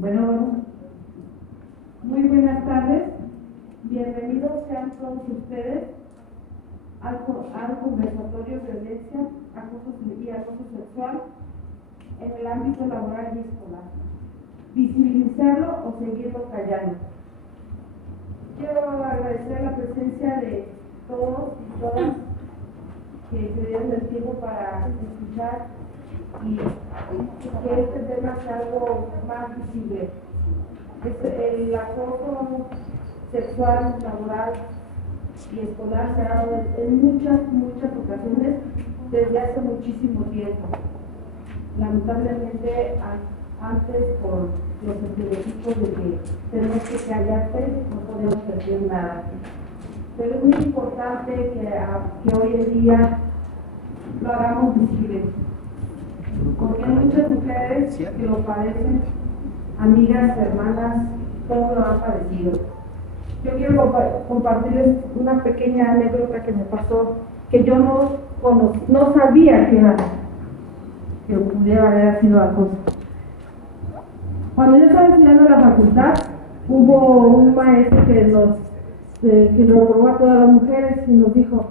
Bueno, muy buenas tardes, bienvenidos sean todos ustedes al conversatorio de violencia y acoso sexual en el ámbito laboral y escolar. Visibilizarlo o seguirlo callando. Quiero agradecer la presencia de todos y todas que se dieron el tiempo para escuchar y que este tema sea algo más visible. El acoso sexual, laboral y escolar se ha dado en muchas ocasiones desde hace muchísimo tiempo. Lamentablemente, antes por los estereotipos de que tenemos que callarte, no podemos decir nada. Pero es muy importante que hoy en día lo hagamos visible, porque hay muchas mujeres que lo padecen, amigas, hermanas, todos lo han padecido. Yo quiero compartirles una pequeña anécdota que me pasó, que yo no sabía que pudiera haber sido acoso. Cuando yo estaba estudiando en la facultad, hubo un maestro que nos reprobó a todas las mujeres y nos dijo: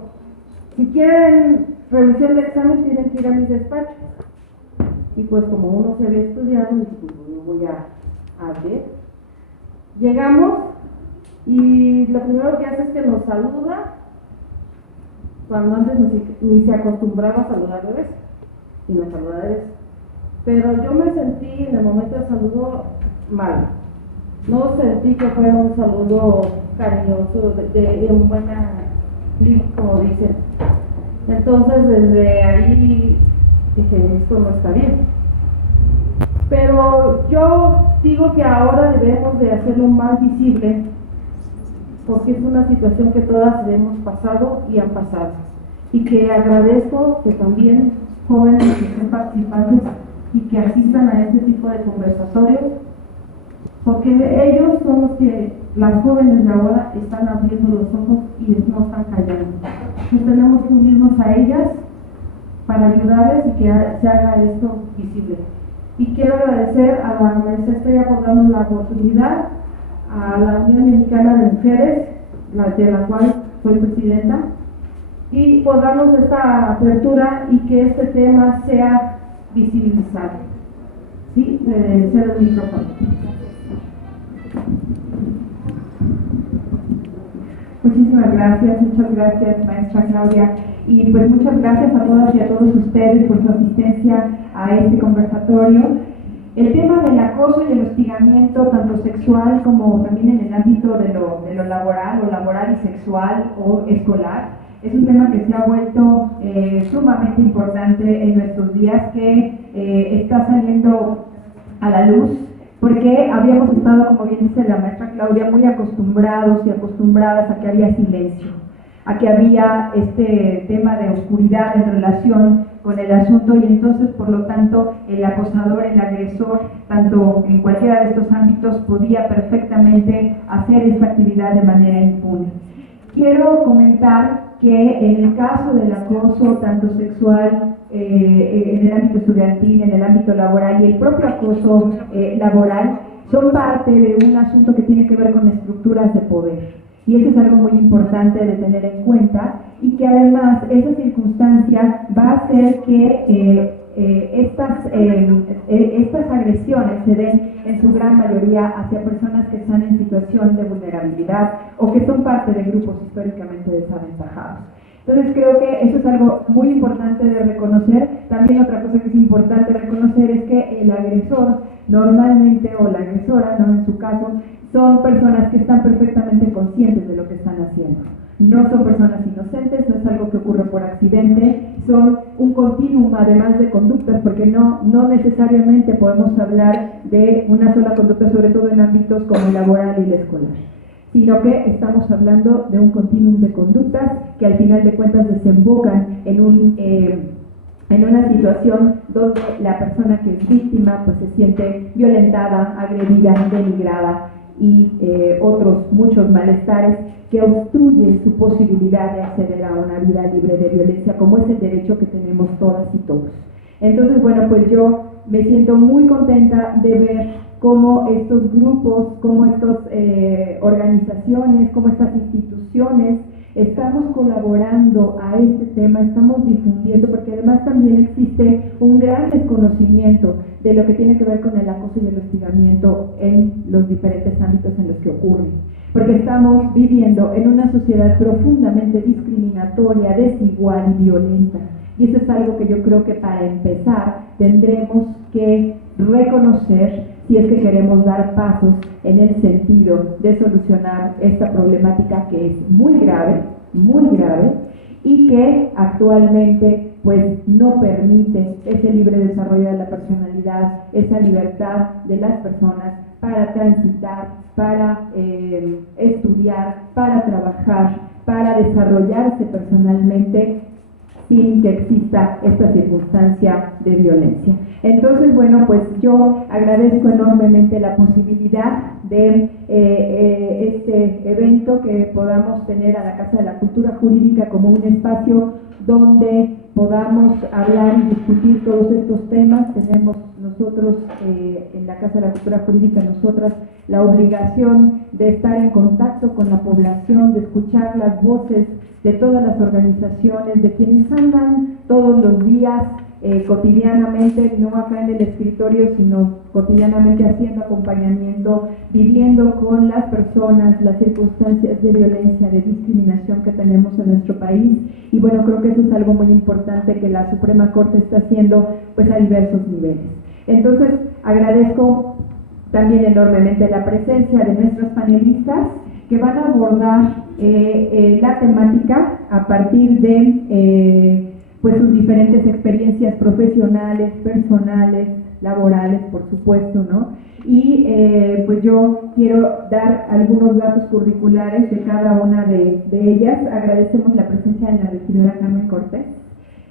si quieren revisión de examen tienen que ir a mis despachos. Y pues como uno se había estudiado, dije, pues no voy a ver. Llegamos y lo primero que hace es que nos saluda, cuando antes ni se acostumbraba a saludar de beso, y nos saluda de beso. Pero yo me sentí en el momento del saludo mal. No sentí que fuera un saludo cariñoso, de buena lid, como dicen. Entonces desde ahí dije, esto no está bien. Pero yo digo que ahora debemos de hacerlo más visible, porque es una situación que todas hemos pasado y han pasado. Y que agradezco que también jóvenes que estén participantes y que asistan a este tipo de conversatorios, porque ellos son los que, las jóvenes de ahora, están abriendo los ojos y no están callando. Entonces tenemos que unirnos a ellas para ayudarles y que se haga esto visible. Y quiero agradecer a la maestra por darnos la oportunidad, a la Unión Mexicana de Mujeres, de la cual soy presidenta, y por darnos esta apertura y que este tema sea visibilizado. ¿Sí? Le cedo el micrófono. Muchísimas gracias, muchas gracias, maestra Claudia, y pues muchas gracias a todas y a todos ustedes por su asistencia a este conversatorio. El tema del acoso y el hostigamiento, tanto sexual como también en el ámbito de lo laboral, o laboral y sexual o escolar, es un tema que se ha vuelto sumamente importante en nuestros días, que está saliendo a la luz, porque habíamos estado, como bien dice la maestra Claudia, muy acostumbrados y acostumbradas a que había silencio, a que había este tema de oscuridad en relación con el asunto, y entonces por lo tanto el acosador, el agresor, tanto en cualquiera de estos ámbitos, podía perfectamente hacer esta actividad de manera impune. Quiero comentar que en el caso del acoso, tanto sexual, en el ámbito estudiantil, en el ámbito laboral y el propio acoso laboral, son parte de un asunto que tiene que ver con estructuras de poder. Y eso es algo muy importante de tener en cuenta, y que además esa circunstancia va a hacer que estas agresiones se den en su gran mayoría hacia personas que están en situación de vulnerabilidad o que son parte de grupos históricamente desaventajados. Entonces creo que eso es algo muy importante de reconocer. También otra cosa que es importante reconocer es que el agresor normalmente, o la agresora, no en su caso, son personas que están perfectamente conscientes de lo que están haciendo. No son personas inocentes, no es algo que ocurre por accidente, son un continuum además de conductas, porque no necesariamente podemos hablar de una sola conducta, sobre todo en ámbitos como el laboral y el escolar, sino que estamos hablando de un continuum de conductas que al final de cuentas desembocan en una situación donde la persona que es víctima pues se siente violentada, agredida, denigrada y otros muchos malestares que obstruyen su posibilidad de acceder a una vida libre de violencia, como es el derecho que tenemos todas y todos. Entonces, bueno, pues yo me siento muy contenta de ver cómo estos grupos, cómo estas organizaciones, cómo estas instituciones estamos colaborando a este tema, estamos difundiendo, porque además también existe un gran desconocimiento de lo que tiene que ver con el acoso y el hostigamiento en los diferentes ámbitos en los que ocurren. Porque estamos viviendo en una sociedad profundamente discriminatoria, desigual y violenta. Y eso es algo que yo creo que para empezar tendremos que reconocer si es que queremos dar pasos en el sentido de solucionar esta problemática que es muy grave y que actualmente pues no permite ese libre desarrollo de la personalidad, esa libertad de las personas para transitar, para estudiar, para trabajar, para desarrollarse personalmente sin que exista esta circunstancia de violencia. Entonces, bueno, pues yo agradezco enormemente la posibilidad de este evento, que podamos tener a la Casa de la Cultura Jurídica como un espacio donde podamos hablar y discutir todos estos temas. Tenemos nosotros en la Casa de la Cultura Jurídica, nosotras, la obligación de estar en contacto con la población, de escuchar las voces de todas las organizaciones, de quienes andan todos los días, cotidianamente, no acá en el escritorio, sino cotidianamente haciendo acompañamiento, viviendo con las personas las circunstancias de violencia, de discriminación que tenemos en nuestro país. Y bueno, creo que eso es algo muy importante que la Suprema Corte está haciendo pues a diversos niveles. Entonces, agradezco también enormemente la presencia de nuestros panelistas que van a abordar la temática a partir de pues sus diferentes experiencias profesionales, personales, laborales, por supuesto, ¿no? Y pues yo quiero dar algunos datos curriculares de cada una de ellas. Agradecemos la presencia de la regidora Carmen Cortés.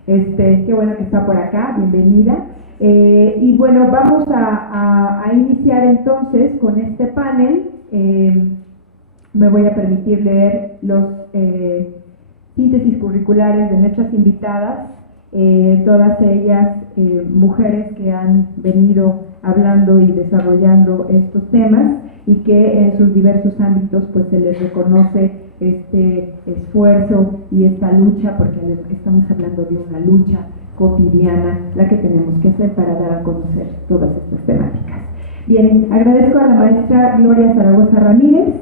Qué bueno que está por acá, bienvenida. Y bueno, vamos a iniciar entonces con este panel. Me voy a permitir leer los síntesis curriculares de nuestras invitadas, todas ellas mujeres que han venido hablando y desarrollando estos temas y que en sus diversos ámbitos pues se les reconoce este esfuerzo y esta lucha, porque estamos hablando de una lucha cotidiana la que tenemos que hacer para dar a conocer todas estas temáticas. Bien, agradezco a la maestra Gloria Zaragoza Ramírez.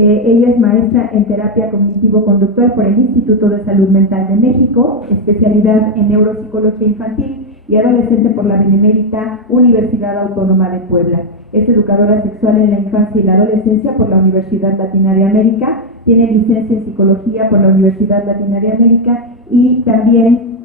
Ella es maestra en terapia cognitivo-conductual por el Instituto de Salud Mental de México, especialidad en neuropsicología infantil y adolescente por la Benemérita Universidad Autónoma de Puebla. Es educadora sexual en la infancia y la adolescencia por la Universidad Latina de América, tiene licencia en psicología por la Universidad Latina de América y también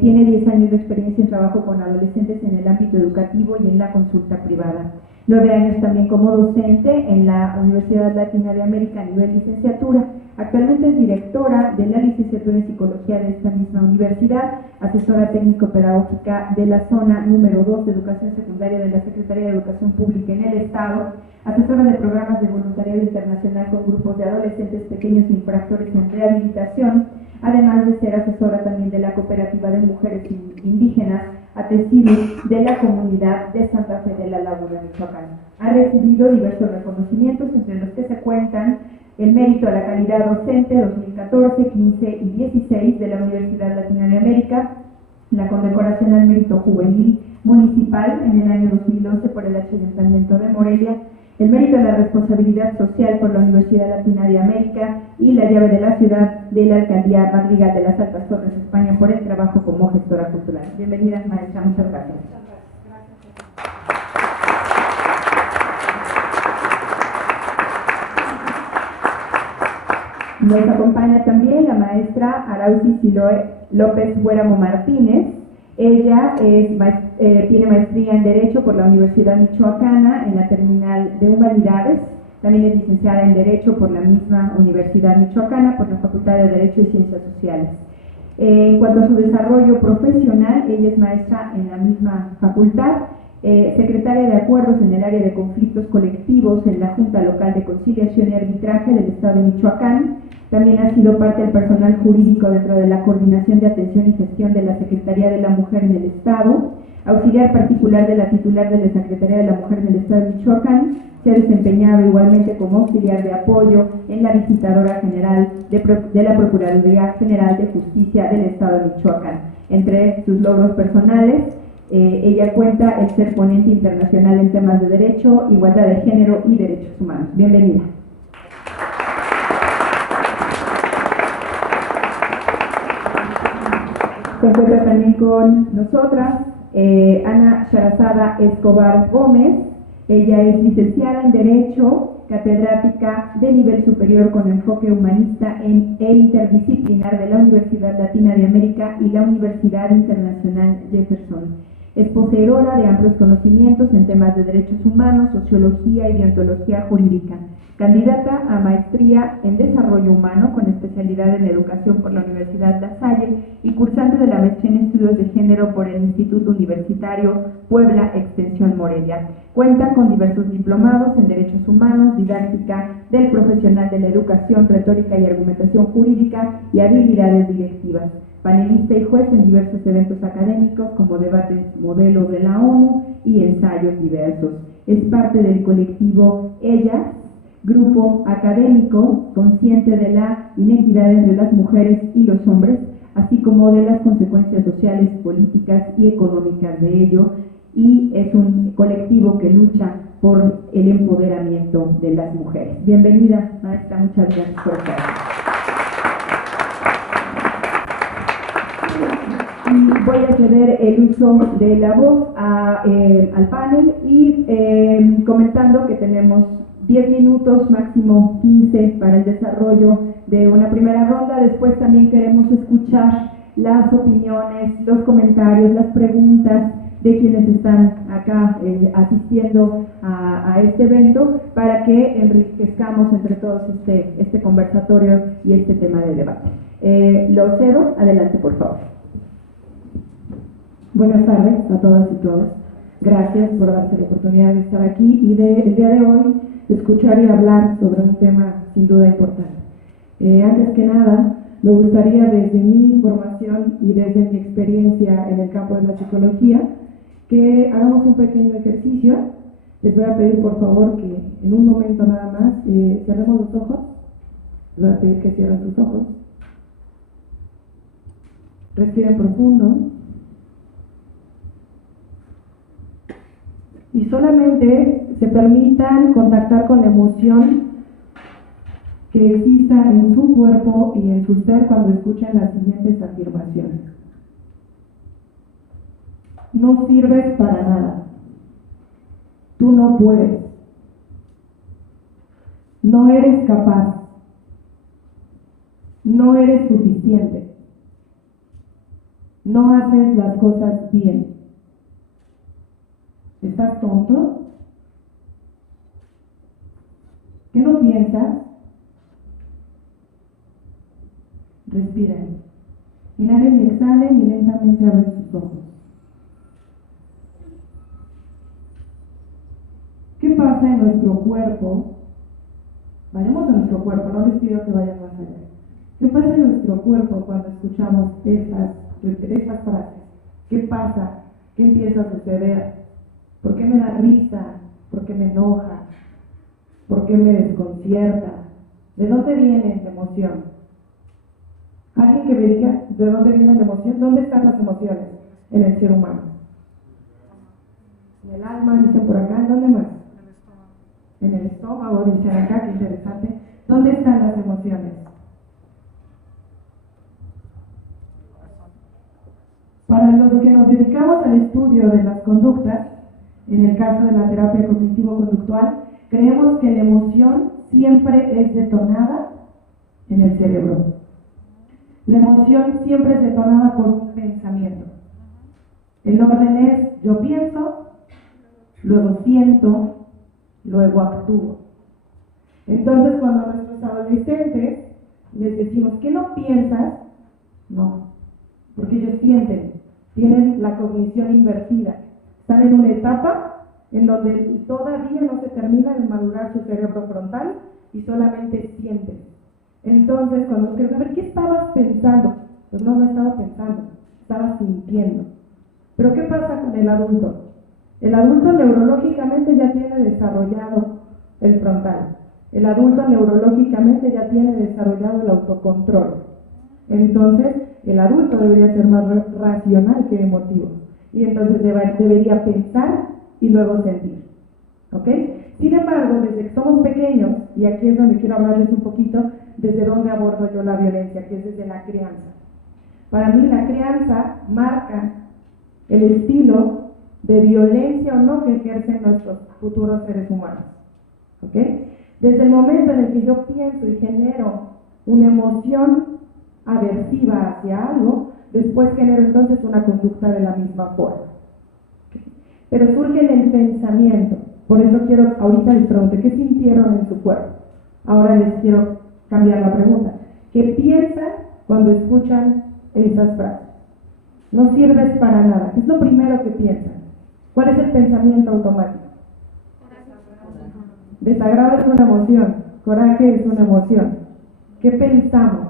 tiene 10 años de experiencia en trabajo con adolescentes en el ámbito educativo y en la consulta privada. 9 años también como docente en la Universidad Latina de América a nivel licenciatura. Actualmente es directora de la licenciatura en Psicología de esta misma universidad, asesora técnico-pedagógica de la zona número 2 de Educación Secundaria de la Secretaría de Educación Pública en el Estado, asesora de programas de voluntariado internacional con grupos de adolescentes pequeños infractores en rehabilitación, además de ser asesora también de la Cooperativa de Mujeres Indígenas Atesilu de la comunidad de Santa Fe de la Laguna, Michoacán. Ha recibido diversos reconocimientos, entre los que se cuentan el mérito a la calidad docente 2014, 15 y 16 de la Universidad Latina de América, la condecoración al mérito juvenil municipal en el año 2011 por el Ayuntamiento de Morelia, el mérito a la responsabilidad social por la Universidad Latina de América y la llave de la ciudad de la Alcaldía Madrigal de las Altas Torres, España, por el trabajo como gestora cultural. Bienvenida, maestra, muchas gracias. Nos acompaña también la maestra Arauzi Siloe López Buéramo Martínez. Ella tiene maestría en Derecho por la Universidad Michoacana en la Terminal de Humanidades. También es licenciada en Derecho por la misma Universidad Michoacana, por la Facultad de Derecho y Ciencias Sociales. En cuanto a su desarrollo profesional, ella es maestra en la misma facultad, secretaria de Acuerdos en el área de conflictos colectivos en la Junta Local de Conciliación y Arbitraje del Estado de Michoacán. También ha sido parte del personal jurídico dentro de la Coordinación de Atención y Gestión de la Secretaría de la Mujer en el Estado. auxiliar particular de la titular de la Secretaría de la Mujer del Estado de Michoacán. Se ha desempeñado igualmente como auxiliar de apoyo en la Visitadora General de la Procuraduría General de Justicia del Estado de Michoacán. Entre sus logros personales, ella cuenta el ser ponente internacional en temas de derecho, igualdad de género y derechos humanos. Bienvenida. Se encuentra también con nosotras Ana Sharazada Escobar Gómez. Ella es licenciada en Derecho, catedrática de nivel superior con enfoque humanista e interdisciplinar de la Universidad Latina de América y la Universidad Internacional Jefferson. Es poseedora de amplios conocimientos en temas de derechos humanos, sociología y deontología jurídica. Candidata a maestría en desarrollo humano con especialidad en educación por la Universidad La Salle y cursante de la maestría en estudios de género por el Instituto Universitario Puebla Extensión Morelia. Cuenta con diversos diplomados en derechos humanos, didáctica del profesional de la educación, retórica y argumentación jurídica y habilidades directivas. Panelista y juez en diversos eventos académicos como debates modelo de la ONU y ensayos diversos. Es parte del colectivo Ellas, grupo académico consciente de la inequidad entre las mujeres y los hombres, así como de las consecuencias sociales, políticas y económicas de ello, y es un colectivo que lucha por el empoderamiento de las mujeres. Bienvenida, maestra, muchas gracias por estar aquí. Voy a ceder el uso de la voz al panel y comentando que tenemos 10 minutos, máximo 15 para el desarrollo de una primera ronda. Después también queremos escuchar las opiniones, los comentarios, las preguntas de quienes están acá asistiendo a este evento para que enriquezcamos entre todos este conversatorio y este tema de debate. Lo cedo, adelante por favor. Buenas tardes a todas y todos. Gracias por darse la oportunidad de estar aquí y el día de hoy escuchar y hablar sobre un tema sin duda importante. Antes que nada, me gustaría desde mi formación y desde mi experiencia en el campo de la psicología que hagamos un pequeño ejercicio. Les voy a pedir por favor que en un momento nada más cerremos los ojos. Les voy a pedir que cierren sus ojos. Respiren profundo. Y solamente se permitan contactar con la emoción que exista en su cuerpo y en su ser cuando escuchen las siguientes afirmaciones. No sirves para nada. Tú no puedes. No eres capaz. No eres suficiente. No haces las cosas bien. ¿Estás tonto? ¿Qué no piensas? Respiren. Inhalen y exhalen y lentamente abren sus ojos. ¿Qué pasa en nuestro cuerpo? Vayamos a nuestro cuerpo, no les pido que vayan más allá. ¿Qué pasa en nuestro cuerpo cuando escuchamos estas frases? ¿Qué pasa? ¿Qué empieza a suceder? ¿Por qué me da risa? ¿Por qué me enoja? ¿Por qué me desconcierta? ¿De dónde viene la emoción? ¿Alguien que me diga de dónde viene la emoción? ¿Dónde están las emociones en el ser humano? En el alma, dicen por acá. ¿En dónde más? En el estómago, dicen acá, qué interesante. ¿Dónde están las emociones? Para los que nos dedicamos al estudio de las conductas, en el caso de la terapia cognitivo-conductual, creemos que la emoción siempre es detonada en el cerebro. La emoción siempre es detonada por un pensamiento. El orden es: yo pienso, luego siento, luego actúo. Entonces, cuando a nuestros adolescentes les decimos que no piensas, no, porque ellos sienten, tienen la cognición invertida. Están en una etapa en donde todavía no se termina de madurar su cerebro frontal y solamente sienten. Entonces, cuando nos quieren saber, ¿qué estabas pensando? Pues no estaba pensando, estaba sintiendo. Pero ¿qué pasa con el adulto? El adulto neurológicamente ya tiene desarrollado el frontal. El adulto neurológicamente ya tiene desarrollado el autocontrol. Entonces, el adulto debería ser más racional que emotivo. Y entonces debería pensar y luego sentir. ¿Ok? Sin embargo, desde que somos pequeños, y aquí es donde quiero hablarles un poquito desde dónde abordo yo la violencia, que es desde la crianza. Para mí la crianza marca el estilo de violencia o no que ejercen nuestros futuros seres humanos. ¿Ok? Desde el momento en el que yo pienso y genero una emoción aversiva hacia algo, después genero entonces una conducta de la misma forma. ¿Okay? Pero surge en el pensamiento. Por eso quiero, ahorita les pregunté, ¿qué sintieron en su cuerpo? Ahora les quiero cambiar la pregunta. ¿Qué piensan cuando escuchan esas frases? No sirves para nada. ¿Qué es lo primero que piensan? ¿Cuál es el pensamiento automático? Desagrado es una emoción, coraje es una emoción. ¿Qué pensamos?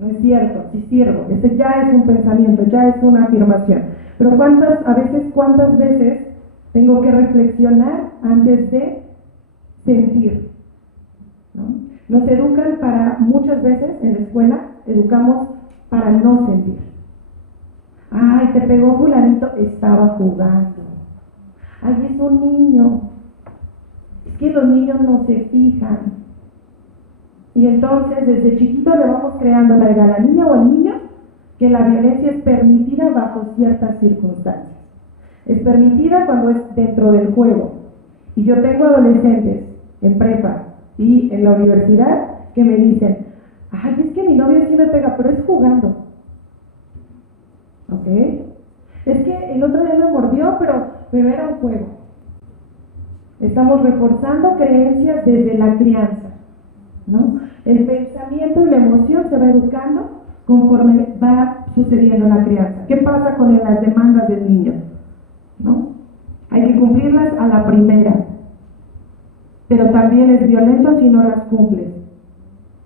No es cierto, sí sirvo. Ese ya es un pensamiento, ya es una afirmación. Pero ¿cuántas veces tengo que reflexionar antes de sentir? ¿No? Nos educan muchas veces en la escuela, educamos para no sentir. Ay, te pegó fulanito, estaba jugando. Ay, es un niño. Es que los niños no se fijan. Y entonces desde chiquito le vamos creando a la niña o al niño que la violencia es permitida bajo ciertas circunstancias. Es permitida cuando es dentro del juego. Y yo tengo adolescentes en prepa y en la universidad que me dicen, ay, es que mi novio sí me pega, pero es jugando. ¿Ok? Es que el otro día me mordió, pero era un juego. Estamos reforzando creencias desde la crianza, ¿no? El pensamiento y la emoción se va educando conforme va sucediendo la crianza. ¿Qué pasa con las demandas del niño? ¿No? Hay que cumplirlas a la primera, pero también es violento si no las cumples.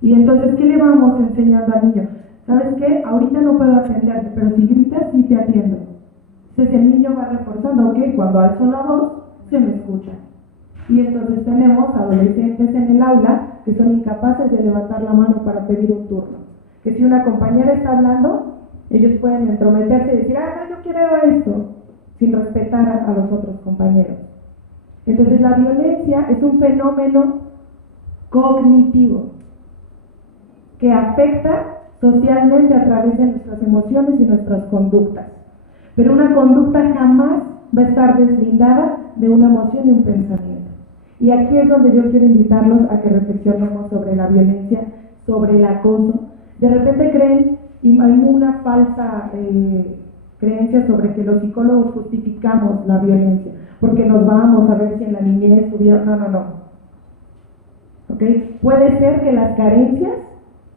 Y entonces, ¿qué le vamos enseñando al niño? ¿Sabes qué? Ahorita no puedo atenderte, pero si gritas, sí te atiendo. Entonces el niño va reforzando, ok, cuando alzo la voz, se me escucha. Y entonces tenemos adolescentes en el aula que son incapaces de levantar la mano para pedir un turno. Que si una compañera está hablando, ellos pueden entrometerse y decir, no, yo quiero esto, sin respetar a los otros compañeros. Entonces la violencia es un fenómeno cognitivo que afecta socialmente a través de nuestras emociones y nuestras conductas. Pero una conducta jamás va a estar deslindada de una emoción y un pensamiento. Y aquí es donde yo quiero invitarlos a que reflexionemos sobre la violencia, sobre el acoso. De repente creen, y hay una falsa creencia sobre que los psicólogos justificamos la violencia, porque nos vamos a ver si en la niñez tuvieron... No. ¿Okay? Puede ser que las carencias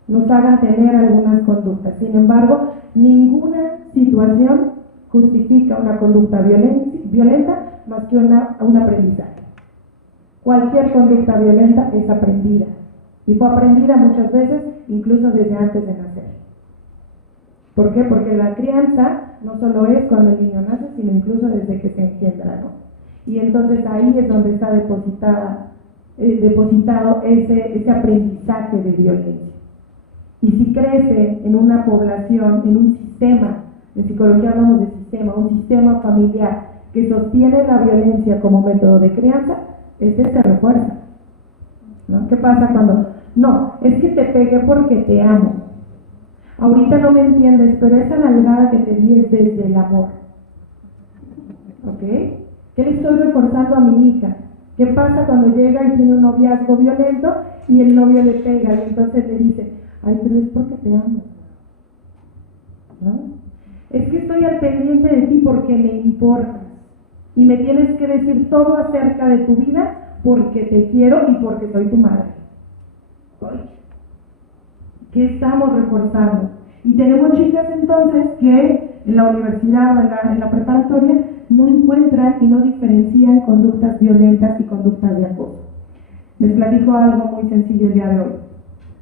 nos hagan tener algunas conductas. Sin embargo, ninguna situación justifica una conducta violenta más que un aprendizaje. Cualquier conducta violenta es aprendida. Y fue aprendida muchas veces, incluso desde antes de nacer. ¿Por qué? Porque la crianza no solo es cuando el niño nace, sino incluso desde que se engendra, ¿no? Y entonces ahí es donde está depositado ese aprendizaje de violencia. Y si crece en una población, en un sistema, en psicología hablamos de sistema, un sistema familiar que sostiene la violencia como método de crianza, se refuerza, ¿no? ¿Qué pasa cuando? No, es que te pegué porque te amo. Ahorita no me entiendes, pero esa nalgada que te di es desde el amor. ¿Ok? ¿Qué le estoy reforzando a mi hija? ¿Qué pasa cuando llega y tiene un noviazgo violento y el novio le pega y entonces le dice, ay, pero es porque te amo? ¿No? Es que estoy al pendiente de ti porque me importas y me tienes que decir todo acerca de tu vida porque te quiero y porque soy tu madre. ¿Qué estamos reforzando? Y tenemos chicas entonces que en la universidad o en la preparatoria no encuentran y no diferencian conductas violentas y conductas de acoso. Les platico algo muy sencillo el día de hoy.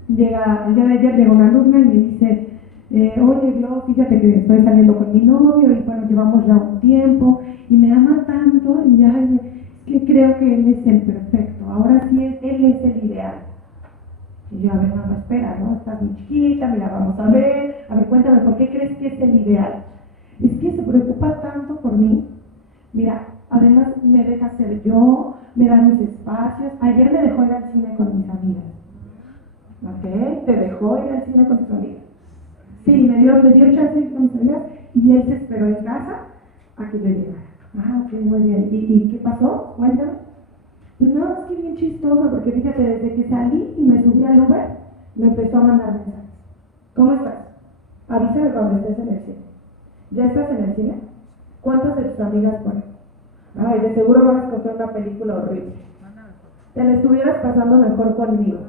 El día de ayer llega una alumna y me dice, oye, Glo, fíjate que estoy saliendo con mi novio y bueno, llevamos ya un tiempo y me ama tanto y ay, es que creo que él es el perfecto, ahora sí él es el ideal. Y yo, a ver, mamá, espera, ¿no? Estás muy chiquita, mira, vamos a ver, cuéntame, ¿por qué crees que es el ideal? Es que se preocupa tanto por mí. Mira, además me deja ser yo, me da mis espacios. Ayer me dejó ir al cine con mis amigas. ¿Ok? Te dejó ir al cine con tus amigas. Sí, me dio chance de ir con mis amigas y él se esperó en casa a que yo llegara. Ah, ok, muy bien. ¿Y qué pasó? Cuéntame. Pues no, es que bien chistoso, porque fíjate, desde que salí y me subí al Uber, me empezó a mandar mensajes. ¿Cómo estás? Avísame cuando estés en el cine. ¿Ya estás en el cine? ¿Cuántas de tus amigas ponen? Ay, de seguro van a escoger una película horrible. Te la estuvieras pasando mejor conmigo.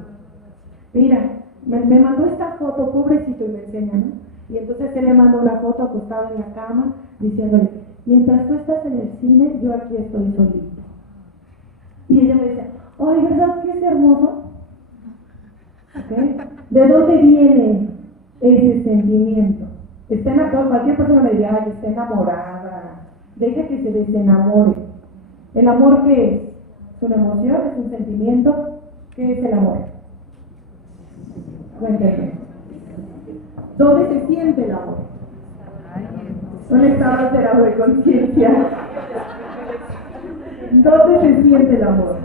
Mira, me mandó esta foto, pobrecito, y me enseña, ¿no? Y entonces él le mandó una foto acostado en la cama, diciéndole, mientras tú estás en el cine, yo aquí estoy solito. Y ella me dice, ay, ¿verdad que es hermoso? ¿Okay? ¿De dónde viene ese sentimiento? Cualquier persona me diría, ay, está enamorada. Deja que se desenamore. ¿El amor qué es? ¿Es una emoción? ¿Es un sentimiento? ¿Qué es el amor? Cuéntame. ¿Dónde se siente el amor? ¿Dónde está alterado de conciencia? ¿Dónde se siente el amor?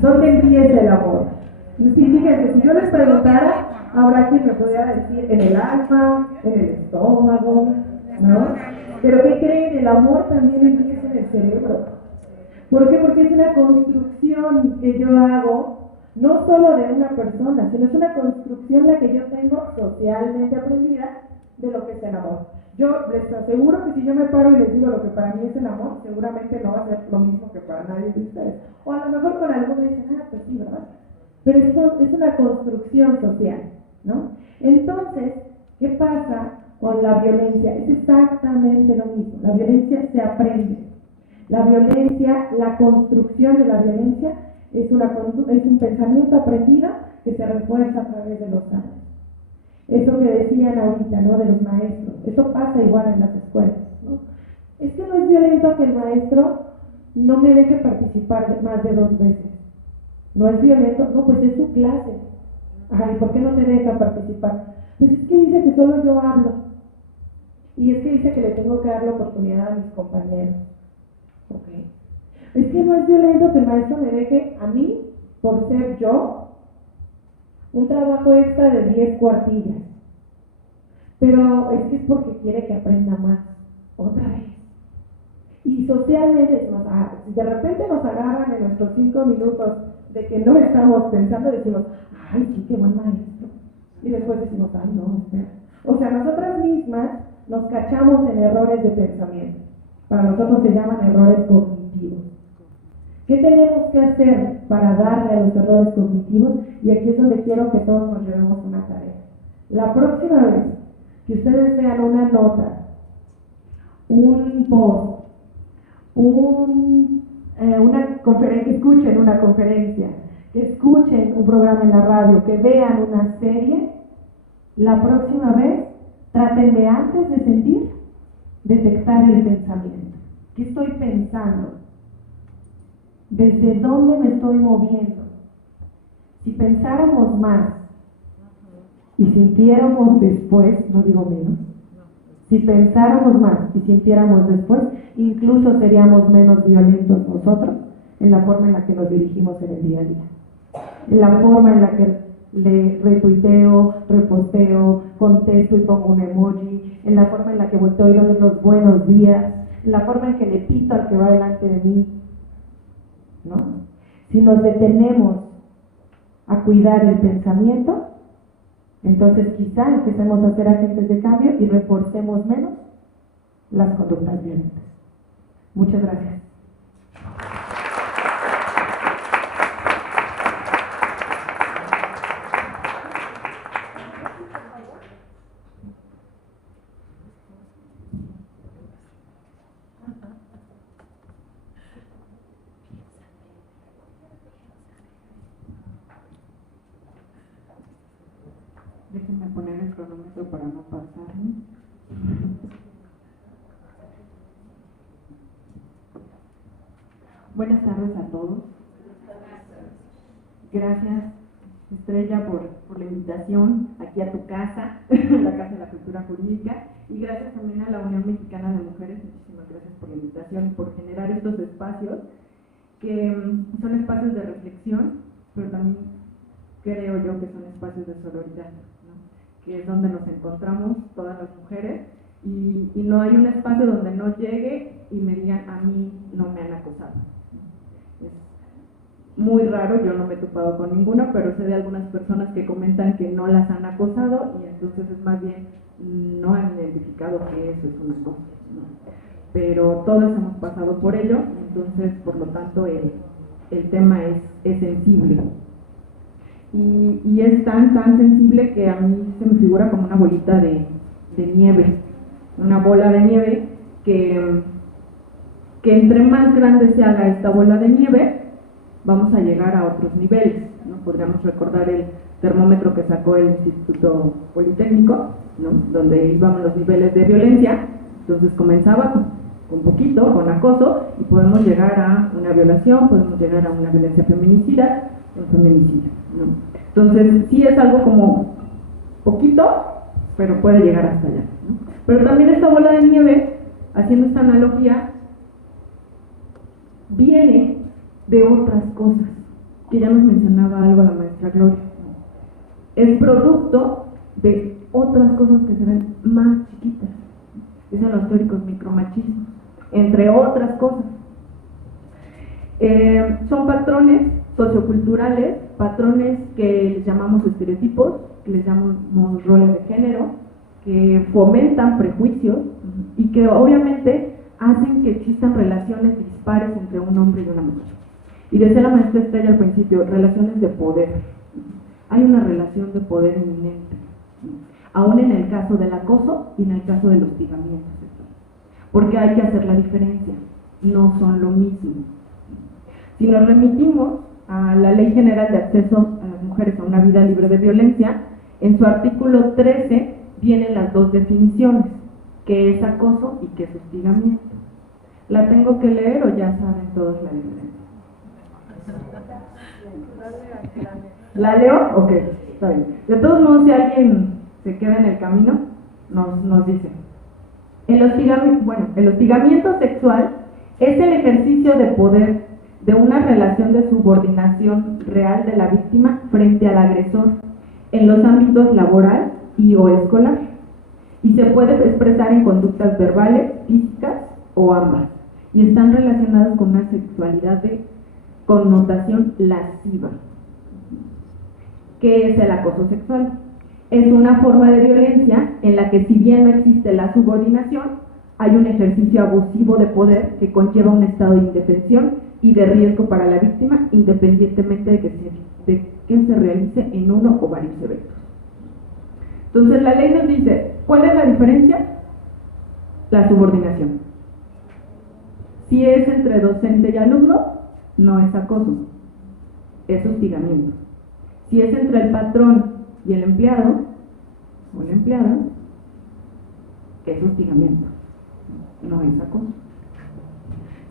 ¿Dónde empieza el amor? Sí, fíjense, si yo les preguntara, habrá quien me pudiera decir en el alma, en el estómago, ¿no? Pero ¿qué creen? El amor también empieza en el cerebro. ¿Por qué? Porque es una construcción que yo hago, no solo de una persona, sino es una construcción la que yo tengo socialmente aprendida de lo que es el amor. Yo les aseguro que si yo me paro y les digo lo que para mí es el amor, seguramente no va a ser lo mismo que para nadie de ustedes. O a lo mejor con algunos dicen, ah, pues sí, ¿verdad? Pero esto es una construcción social, ¿no? Entonces, ¿qué pasa con la violencia? Es exactamente lo mismo. La violencia se aprende. La violencia, la construcción de la violencia es un pensamiento aprendido que se refuerza a través de los años. Eso que decían ahorita, ¿no? De los maestros. Eso pasa igual en las escuelas, ¿no? Es que no es violento que el maestro no me deje participar más de 2 veces. ¿No es violento? No, pues es su clase. Ajá, ¿y por qué no me deja participar? Pues es que dice que solo yo hablo. Y es que dice que le tengo que dar la oportunidad a mis compañeros. ¿Ok? Es que no es violento que el maestro me deje a mí, por ser yo, un trabajo extra de 10 cuartillas. Pero es que es porque quiere que aprenda más. Otra vez. Y socialmente, si de repente nos agarran en nuestros 5 minutos de que no estamos pensando, decimos, ay, sí, qué buen maestro. Y después decimos, ay, no, espera. O sea, nosotras mismas nos cachamos en errores de pensamiento. Para nosotros se llaman errores cognitivos. ¿Qué tenemos que hacer para darle a los errores cognitivos? Y aquí es donde quiero que todos nos llevemos una tarea. La próxima vez que ustedes vean una nota, un post, una conferencia, que escuchen una conferencia, que escuchen un programa en la radio, que vean una serie, la próxima vez traten de, antes de sentir, detectar el pensamiento. ¿Qué estoy pensando? ¿Desde dónde me estoy moviendo? Si pensáramos más y sintiéramos después, no digo menos, si pensáramos más y sintiéramos después, incluso seríamos menos violentos nosotros en la forma en la que nos dirigimos en el día a día. En la forma en la que le retuiteo, reposteo, contesto y pongo un emoji, en la forma en la que volteo y doy los buenos días, en la forma en que le pito al que va delante de mí, ¿no? Si nos detenemos a cuidar el pensamiento, entonces quizá empecemos a ser agentes de cambio y reforcemos menos las conductas violentas. Muchas gracias. Déjenme poner el cronómetro. otro para no pasarme. Buenas tardes a todos. Gracias, Estrella, por la invitación aquí a tu casa, la Casa de la Cultura Jurídica, y gracias también a la Unión Mexicana de Mujeres. Muchísimas gracias por la invitación y por generar estos espacios, que son espacios de reflexión, pero también creo yo que son espacios de sororidad, ¿no? Que es donde nos encontramos todas las mujeres, y no hay un espacio donde no llegue y me digan: a mí no me han acosado. Es muy raro, yo no me he topado con ninguna, pero sé de algunas personas que comentan que no las han acosado, y entonces es más bien no han identificado que eso es un acoso, ¿no? Pero todas hemos pasado por ello, entonces por lo tanto el tema es sensible. Y es tan sensible que a mí se me figura como una bolita de nieve, una bola de nieve que entre más grande se haga esta bola de nieve, vamos a llegar a otros niveles, ¿no? Podríamos recordar el termómetro que sacó el Instituto Politécnico, ¿no? Donde iban los niveles de violencia. Entonces comenzaba con poquito, con acoso, y podemos llegar a una violación, podemos llegar a una violencia feminicida, un feminicidio, ¿no? Entonces sí es algo como poquito, pero puede llegar hasta allá, ¿no? Pero también esta bola de nieve, haciendo esta analogía, viene de otras cosas, que ya nos mencionaba algo la maestra Gloria. Es producto de otras cosas que se ven más chiquitas, dicen los teóricos micromachismos, entre otras cosas. Son patrones socioculturales, patrones que les llamamos estereotipos, que les llamamos roles de género, que fomentan prejuicios y que obviamente hacen que existan relaciones dispares entre un hombre y una mujer. Y decía la maestra Estrella al principio, relaciones de poder. Hay una relación de poder inminente, aún en el caso del acoso y en el caso del hostigamiento sexual, porque hay que hacer la diferencia, no son lo mismo. Si nos remitimos a la Ley General de Acceso a las Mujeres a una Vida Libre de Violencia, en su artículo 13 vienen las dos definiciones, qué es acoso y qué es hostigamiento. ¿La tengo que leer o ya saben todos la diferencia? ¿La leo? Ok, está bien. De todos modos, si alguien se queda en el camino, nos dice. El hostigamiento sexual es el ejercicio de poder de una relación de subordinación real de la víctima frente al agresor en los ámbitos laboral y o escolar, y se puede expresar en conductas verbales, físicas o ambas, y están relacionadas con una sexualidad de connotación lasciva. ¿Qué es el acoso sexual? Es una forma de violencia en la que, si bien no existe la subordinación, hay un ejercicio abusivo de poder que conlleva un estado de indefensión y de riesgo para la víctima, independientemente de que se realice en uno o varios eventos. Entonces la ley nos dice, ¿cuál es la diferencia? La subordinación. Si es entre docente y alumno, no es acoso, es hostigamiento. Si es entre el patrón y el empleado o la empleada, es hostigamiento, no es acoso.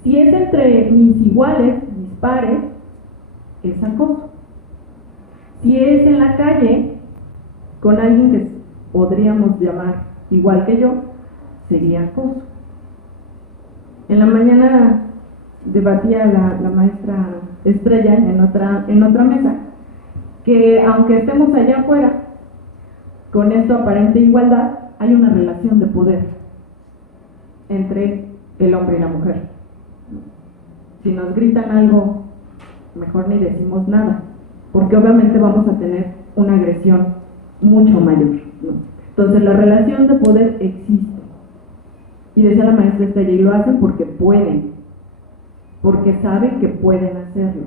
Si es entre mis iguales, mis pares, es acoso. Si es en la calle con alguien que podríamos llamar igual que yo, sería acoso. En la mañana debatía la maestra Estrella en otra mesa que, aunque estemos allá afuera con esto aparente igualdad, hay una relación de poder entre el hombre y la mujer. Si nos gritan algo, mejor ni decimos nada, porque obviamente vamos a tener una agresión mucho mayor, ¿no? Entonces la relación de poder existe, y decía la maestra Estrella, y lo hacen porque pueden, porque saben que pueden hacerlo.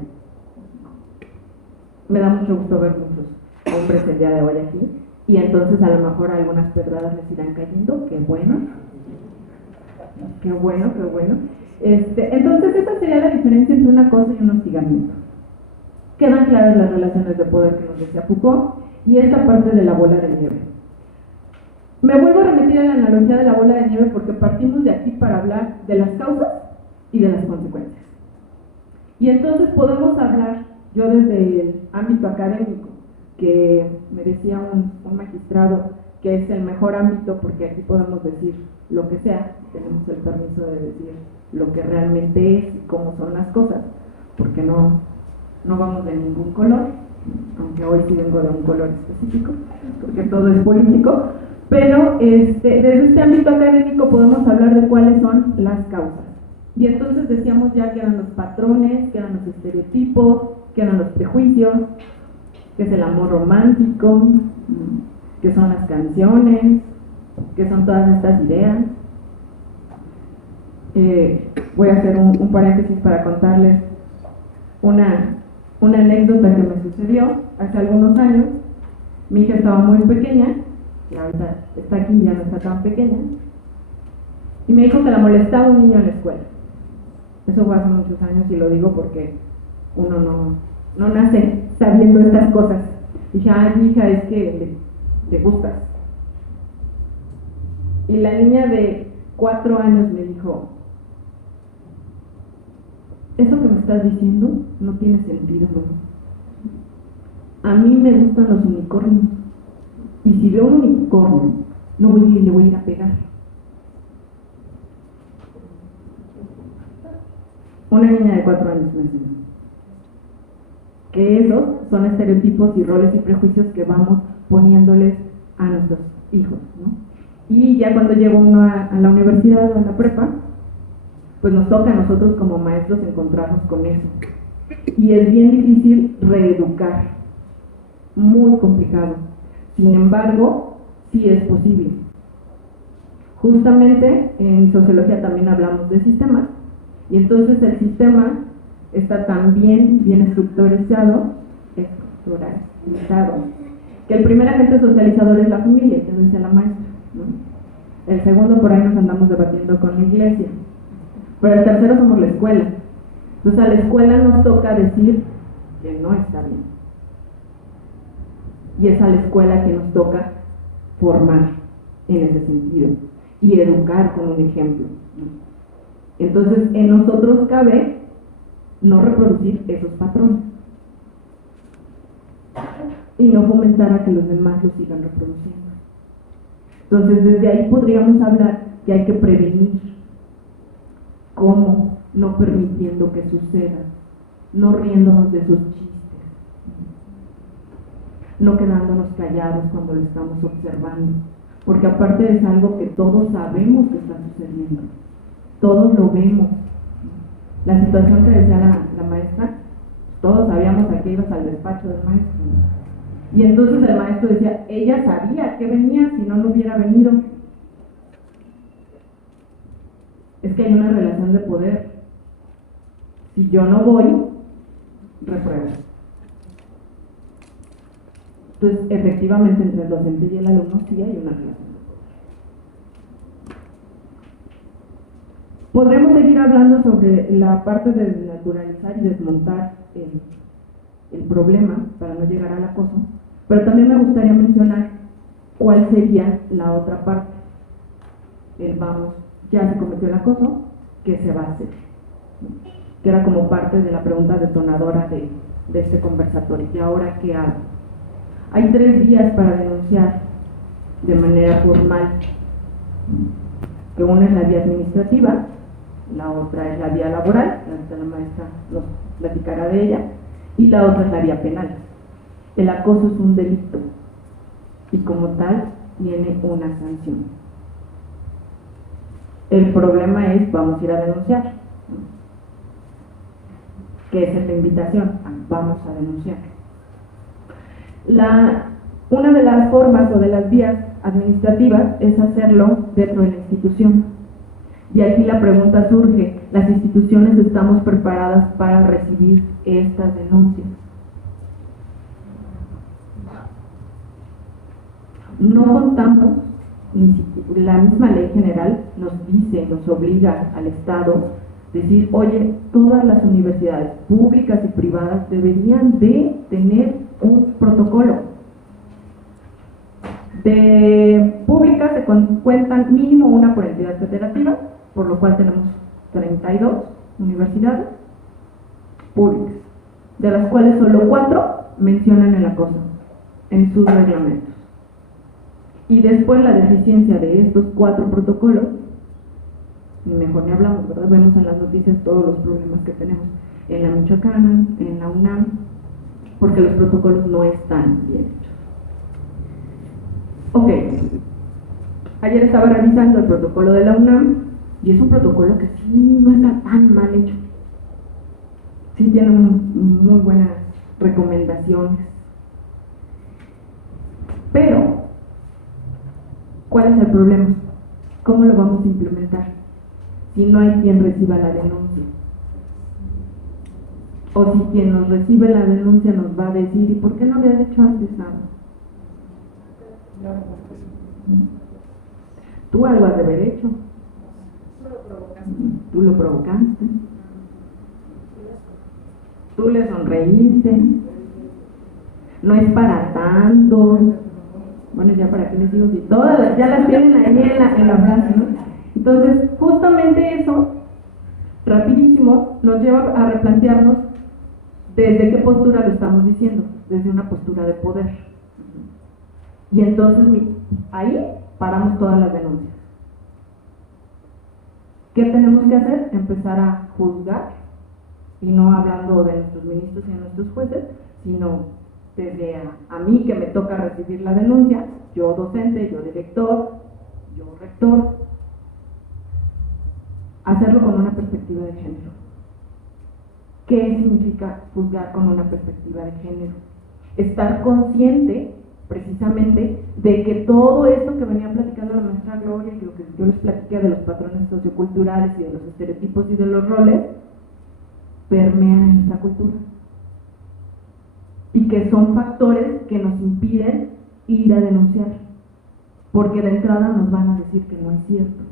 Me da mucho gusto ver muchos hombres el día de hoy aquí, y entonces a lo mejor algunas pedradas les irán cayendo. Qué bueno, qué bueno, qué bueno. Entonces esa sería la diferencia entre un acoso y un hostigamiento. Quedan claras las relaciones de poder que nos decía Foucault, y esta parte de la bola de nieve. Me vuelvo a remitir a la analogía de la bola de nieve porque partimos de aquí para hablar de las causas y de las consecuencias. Y entonces podemos hablar, yo desde el ámbito académico, que me decía un magistrado que es el mejor ámbito porque aquí podemos decir lo que sea, tenemos el permiso de decir lo que realmente es y cómo son las cosas, porque no vamos de ningún color, aunque hoy sí vengo de un color específico, porque todo es político, pero desde este ámbito académico podemos hablar de cuáles son las causas. Y entonces decíamos ya que eran los patrones, que eran los estereotipos, que eran los prejuicios, que es el amor romántico, que son las canciones, que son todas estas ideas. Voy a hacer un paréntesis para contarles una anécdota que me sucedió hace algunos años. Mi hija estaba muy pequeña, y ahorita está aquí, ya no está tan pequeña, y me dijo que la molestaba un niño en la escuela. Eso fue hace muchos años y lo digo porque uno no nace sabiendo estas cosas. Dije, mi hija, es que le gustas. Y la niña de 4 años me dijo, eso que me estás diciendo no tiene sentido, ¿no? A mí me gustan los unicornios. Y si veo un unicornio, no voy a ir y le voy a ir a pegar. Una niña de 4 años me enseñó que esos son estereotipos y roles y prejuicios que vamos poniéndoles a nuestros hijos, ¿no? Y ya cuando llega uno a la universidad o a la prepa, pues nos toca a nosotros como maestros encontrarnos con eso. Y es bien difícil reeducar, muy complicado. Sin embargo, sí es posible. Justamente en sociología también hablamos de sistemas, y entonces el sistema está tan bien estructuralizado, que el primer agente socializador es la familia, que dice la maestra, ¿no? El segundo, por ahí nos andamos debatiendo con la iglesia, pero el tercero somos la escuela. Entonces a la escuela nos toca decir que no está bien, y es a la escuela que nos toca formar en ese sentido y educar con un ejemplo, ¿no? Entonces en nosotros cabe no reproducir esos patrones y no fomentar a que los demás los sigan reproduciendo. Entonces desde ahí podríamos hablar que hay que prevenir. ¿Cómo? No permitiendo que suceda, no riéndonos de esos chistes, no quedándonos callados cuando lo estamos observando, porque aparte es algo que todos sabemos que está sucediendo, todos lo vemos. La situación que decía la maestra, todos sabíamos a qué ibas al despacho del maestro, ¿no? Y entonces el maestro decía, ella sabía que venía, si no hubiera venido. Es que hay una relación de poder. Si yo no voy, repruebo. Entonces, efectivamente, entre el docente y el alumno sí hay una relación de poder. Podremos seguir hablando sobre la parte de naturalizar y desmontar el problema para no llegar al acoso, pero también me gustaría mencionar cuál sería la otra parte. Ya se cometió el acoso, ¿qué se va a hacer? Que era como parte de la pregunta detonadora de este conversatorio. ¿Y ahora qué hago? Hay 3 vías para denunciar de manera formal, que una es la vía administrativa, la otra es la vía laboral, la maestra nos platicará de ella, y la otra es la vía penal. El acoso es un delito y como tal tiene una sanción. El problema es, vamos a ir a denunciar, ¿no? Que esa es la invitación, vamos a denunciar. Una de las formas o de las vías administrativas es hacerlo dentro de la institución. Y aquí la pregunta surge, ¿las instituciones estamos preparadas para recibir estas denuncias? No contamos, la misma ley general nos dice, nos obliga al Estado decir, oye, todas las universidades públicas y privadas deberían de tener un protocolo. De públicas se cuentan mínimo una por entidad federativa, por lo cual tenemos 32 universidades públicas, de las cuales solo 4 mencionan el acoso en sus reglamentos. Y después la deficiencia de estos 4 protocolos, ni mejor ni hablamos, ¿verdad? Vemos en las noticias todos los problemas que tenemos en la Michoacana, en la UNAM, porque los protocolos no están bien hechos. Ok, ayer estaba revisando el protocolo de la UNAM y es un protocolo que sí no está tan mal hecho. Sí tiene muy buenas recomendaciones. Pero, ¿cuál es el problema? ¿Cómo lo vamos a implementar si no hay quien reciba la denuncia? O si quien nos recibe la denuncia nos va a decir, ¿y por qué no habías hecho antes nada? Tú algo has de haber hecho. Tú lo provocaste. Tú le sonreíste. No es para tanto. Bueno, ya para qué les digo, si todas ya las tienen ahí en la frase, ¿no? Entonces, justamente eso, rapidísimo, nos lleva a replantearnos desde qué postura lo estamos diciendo, desde una postura de poder. Y entonces ahí paramos todas las denuncias. ¿Qué tenemos que hacer? Empezar a juzgar, y no hablando de nuestros ministros y de nuestros jueces, sino desde a mí que me toca recibir la denuncia, yo docente, yo director, yo rector, hacerlo con una perspectiva de género. ¿Qué significa juzgar con una perspectiva de género? Estar consciente precisamente de que todo esto que venía platicando la maestra Gloria, y lo que yo les platiqué de los patrones socioculturales y de los estereotipos y de los roles, permean en nuestra cultura y que son factores que nos impiden ir a denunciar, porque de entrada nos van a decir que no es cierto.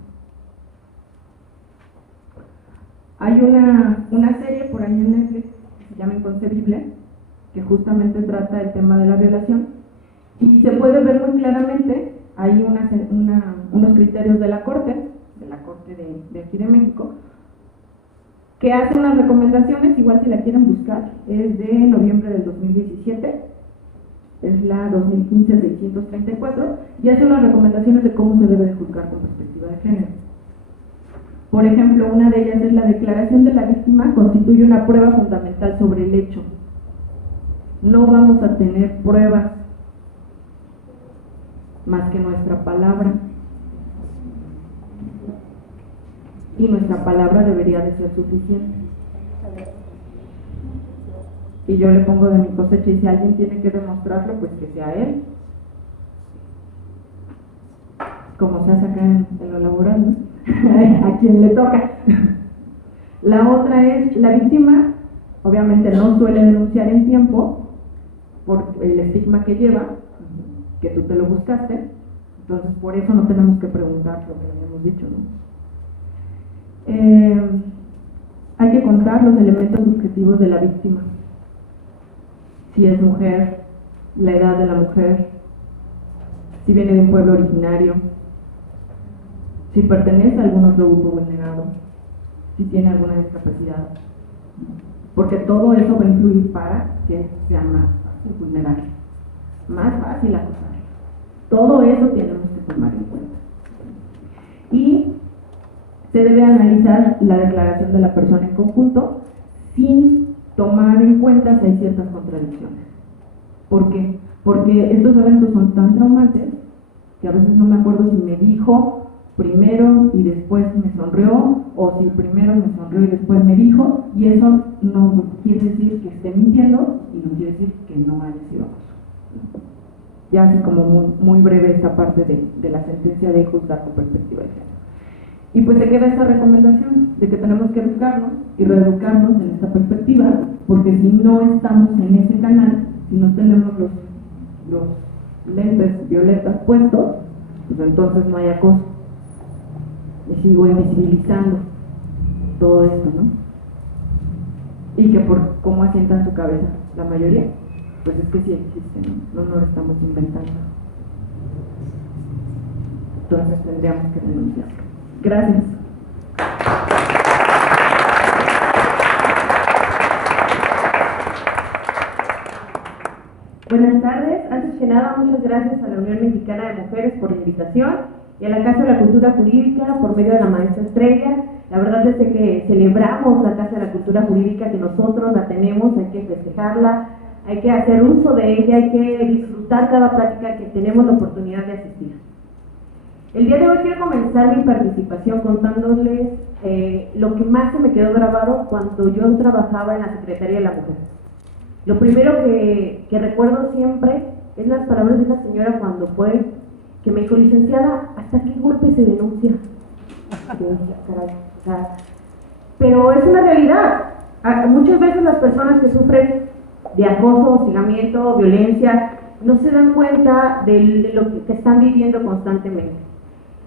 Hay una serie por ahí en Netflix que se llama Inconcebible, que justamente trata el tema de la violación. Y se puede ver muy claramente, hay unos criterios de la Corte de aquí de México, que hace unas recomendaciones, igual si la quieren buscar, es de noviembre del 2017, es la 2015-634, y hace unas recomendaciones de cómo se debe de juzgar con perspectiva de género. Por ejemplo, una de ellas es: la declaración de la víctima constituye una prueba fundamental sobre el hecho. No vamos a tener pruebas más que nuestra palabra, y nuestra palabra debería de ser suficiente. Y yo le pongo de mi cosecha, y si alguien tiene que demostrarlo, pues que sea él, como se hace acá en lo laboral, ¿no? A quien le toca. La otra es: la víctima obviamente no suele denunciar en tiempo por el estigma que lleva, que tú te lo buscaste, entonces por eso no tenemos que preguntar lo que habíamos dicho, ¿no? Hay que contar los elementos subjetivos de la víctima: si es mujer, la edad de la mujer, si viene de un pueblo originario, si pertenece a algún otro grupo vulnerado, si tiene alguna discapacidad, porque todo eso va a influir para que sea más fácil vulnerable, más fácil acosar. Todo eso tenemos que tomar en cuenta. Y se debe analizar la declaración de la persona en conjunto sin tomar en cuenta si hay ciertas contradicciones. ¿Por qué? Porque estos eventos son tan traumantes que a veces no me acuerdo si me dijo primero y después me sonrió, o si primero me sonrió y después me dijo, y eso no quiere decir que esté mintiendo y no quiere decir que no haya sido acoso. Ya así como muy breve esta parte de la sentencia de juzgar con perspectiva de género. Y pues se queda esta recomendación de que tenemos que educarnos y reeducarnos en esta perspectiva, porque si no estamos en ese canal, si no tenemos los lentes violetas puestos, pues entonces no hay acoso. Y sigo invisibilizando todo esto, ¿no? Y que por cómo asientan su cabeza la mayoría, pues es que sí existe, ¿no? No lo estamos inventando. entonces tendríamos que denunciarlo. Gracias. Buenas tardes. Antes que nada, muchas gracias a la Unión Mexicana de Mujeres por la invitación y a la Casa de la Cultura Jurídica por medio de la maestra Estrella. La verdad es que celebramos la Casa de la Cultura Jurídica, que nosotros la tenemos, hay que festejarla, hay que hacer uso de ella, hay que disfrutar cada plática que tenemos la oportunidad de asistir. El día de hoy quiero comenzar mi participación contándoles lo que más se me quedó grabado cuando yo trabajaba en la Secretaría de la Mujer. Lo primero que recuerdo siempre es las palabras de una señora cuando fue, que me dijo: licenciada, ¿hasta qué golpe se denuncia? Caray, pero es una realidad. Muchas veces las personas que sufren de acoso, hostigamiento, violencia, no se dan cuenta de lo que están viviendo constantemente.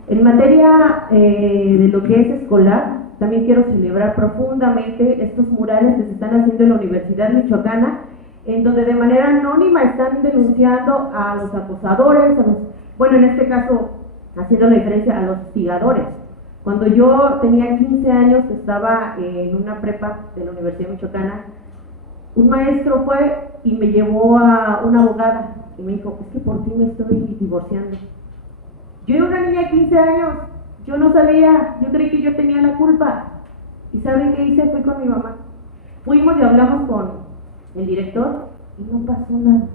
En materia de lo que es escolar, también quiero celebrar profundamente estos murales que se están haciendo en la Universidad Michoacana, en donde de manera anónima están denunciando a los acosadores, bueno, en este caso, haciendo la diferencia, a los hostigadores. Cuando yo tenía 15 años, que estaba en una prepa de la Universidad Michoacana, un maestro fue y me llevó a una abogada y me dijo: es que por ti me estoy divorciando. Yo era una niña de 15 años, yo no sabía, yo creí que yo tenía la culpa. ¿Y saben qué hice? Fui con mi mamá. Fuimos y hablamos con el director y no pasó nada.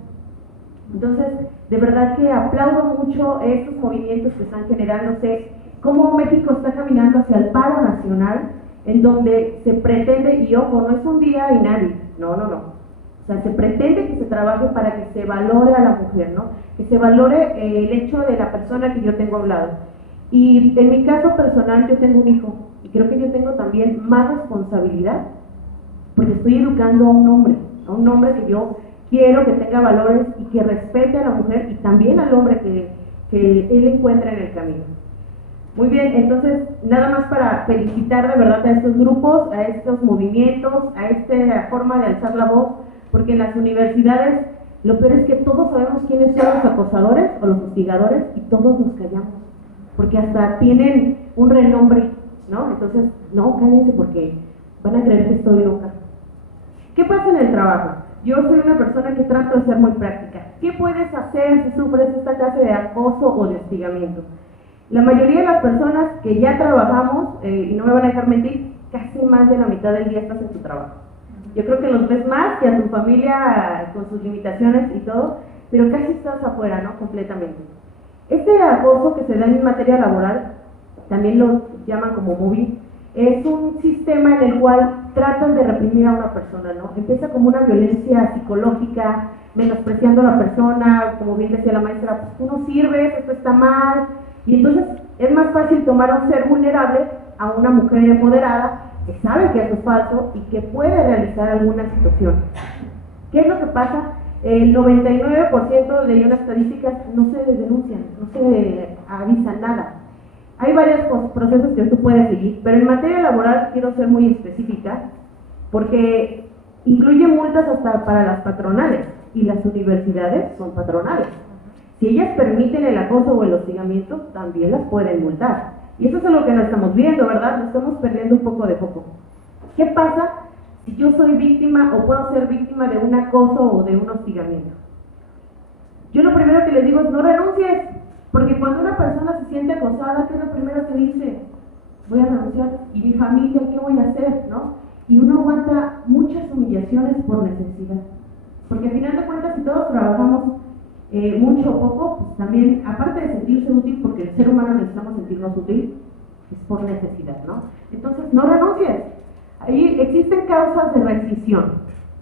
Entonces, de verdad que aplaudo mucho estos movimientos que están generándose, cómo México está caminando hacia el paro nacional, en donde se pretende, y ojo, no es un día inhábil, no. O sea, se pretende que se trabaje para que se valore a la mujer, ¿no? Que se valore el hecho de la persona que yo tengo a un lado. Y en mi caso personal, yo tengo un hijo, y creo que yo tengo también más responsabilidad, porque estoy educando a un hombre que yo quiero que tenga valores y que respete a la mujer y también al hombre que él encuentra en el camino. Muy bien, entonces, nada más para felicitar de verdad a estos grupos, a estos movimientos, a esta forma de alzar la voz, porque en las universidades lo peor es que todos sabemos quiénes son los acosadores o los hostigadores y todos nos callamos, porque hasta tienen un renombre, ¿no? Entonces, no, cállense porque van a creer que estoy loca. ¿Qué pasa en el trabajo? Yo soy una persona que trato de ser muy práctica. ¿Qué puedes hacer si sufres esta clase de acoso o de hostigamiento? La mayoría de las personas que ya trabajamos, y no me van a dejar mentir, casi más de la mitad del día estás en tu trabajo. Yo creo que los ves más que a tu familia con sus limitaciones y todo, pero casi estás afuera, ¿no? Completamente. Este acoso que se da en materia laboral, también lo llaman como mobbing, es un sistema en el cual tratan de reprimir a una persona, ¿no? Empieza como una violencia psicológica, menospreciando a la persona, como bien decía la maestra, pues tú no sirves, esto está mal, y entonces es más fácil tomar a un ser vulnerable a una mujer empoderada que sabe que eso es falso y que puede realizar alguna situación. ¿Qué es lo que pasa? El 99% de las estadísticas no se denuncian, no se avisa nada. Hay varios procesos que tú puedes seguir, pero en materia laboral quiero ser muy específica porque incluye multas hasta para las patronales y las universidades son patronales. Si ellas permiten el acoso o el hostigamiento, también las pueden multar. Y eso es lo que no estamos viendo, ¿verdad? Lo estamos perdiendo un poco de foco. ¿Qué pasa si yo soy víctima o puedo ser víctima de un acoso o de un hostigamiento? Yo lo primero que les digo es no renuncies, porque cuando una persona se siente acosada, ¿qué es lo primero que dice? Voy a renunciar, y mi familia, ¿qué voy a hacer? ¿No? Y uno aguanta muchas humillaciones por necesidad, porque al final de cuentas, si todos trabajamos mucho o poco, pues también, aparte de sentirse útil, porque el ser humano necesitamos sentirnos útil, es por necesidad, ¿no? Entonces, no renuncies. Ahí existen causas de rescisión.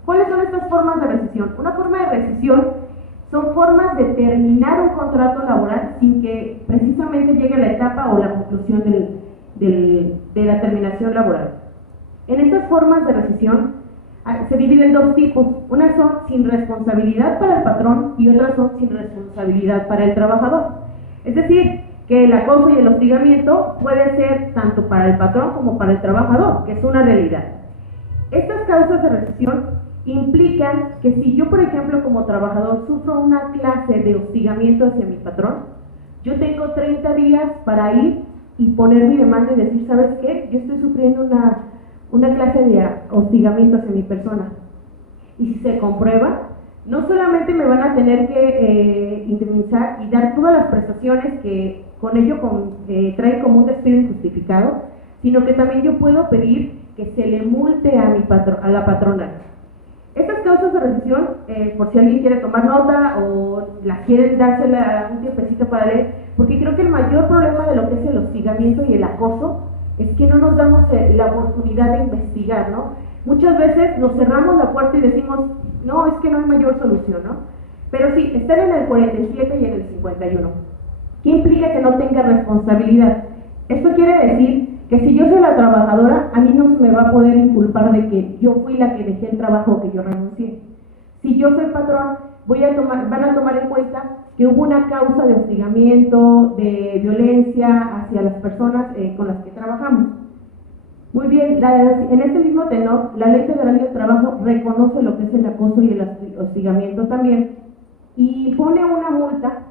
¿Cuáles son estas formas de rescisión? Una forma de rescisión son formas de terminar un contrato laboral sin que precisamente llegue la etapa o la conclusión de la terminación laboral. En estas formas de rescisión se dividen dos tipos. Unas son sin responsabilidad para el patrón y otras son sin responsabilidad para el trabajador. Es decir, que el acoso y el hostigamiento puede ser tanto para el patrón como para el trabajador, que es una realidad. Estas causas de rescisión implican que si yo, por ejemplo, como trabajador sufro una clase de hostigamiento hacia mi patrón, Yo tengo 30 días para ir y poner mi demanda y decir, ¿sabes qué? Yo estoy sufriendo una clase de hostigamiento hacia mi persona. Y si se comprueba, no solamente me van a tener que indemnizar y dar todas las prestaciones que con ello trae como un despido injustificado, sino que también yo puedo pedir que se le multe a la patronal. Estas causas de rescisión, por si alguien quiere tomar nota o la quieren dársela un tiempecito para leer, porque creo que el mayor problema de lo que es el hostigamiento y el acoso es que no nos damos la oportunidad de investigar, ¿no? Muchas veces nos cerramos la puerta y decimos, no, es que no hay mayor solución, ¿no? Pero sí, están en el 47 y en el 51. ¿Qué implica que no tenga responsabilidad? Esto quiere decir que si yo soy la trabajadora, a mí no se me va a poder inculpar de que yo fui la que dejé el trabajo o que yo renuncié. Si yo soy patrón, van a tomar en cuenta que hubo una causa de hostigamiento, de violencia hacia las personas con las que trabajamos. Muy bien, en este mismo tenor, la Ley Federal del Trabajo reconoce lo que es el acoso y el hostigamiento también y pone una multa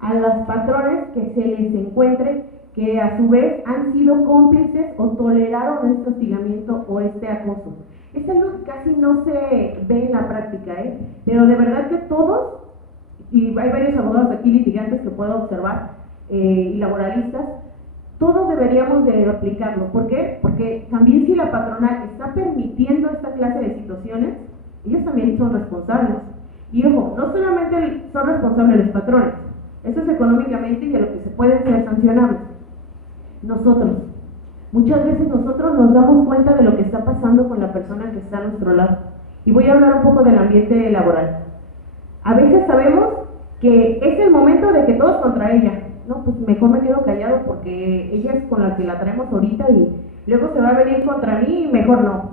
a los patrones que se les encuentre que a su vez han sido cómplices o toleraron este hostigamiento o este acoso. Es algo que casi no se ve en la práctica, pero de verdad que todos, y hay varios abogados aquí litigantes que puedo observar, y laboralistas, todos deberíamos de aplicarlo. ¿Por qué? Porque también si la patronal está permitiendo esta clase de situaciones, ellos también son responsables. Y ojo, no solamente son responsables los patrones, eso es económicamente y de lo que se pueden ser sancionables. Nosotros, muchas veces nosotros nos damos cuenta de lo que está pasando con la persona que está a nuestro lado. Y voy a hablar un poco del ambiente laboral. A veces sabemos que es el momento de que todos contra ella. No, pues mejor me quedo callado porque ella es con la que la traemos ahorita y luego se va a venir contra mí y mejor no.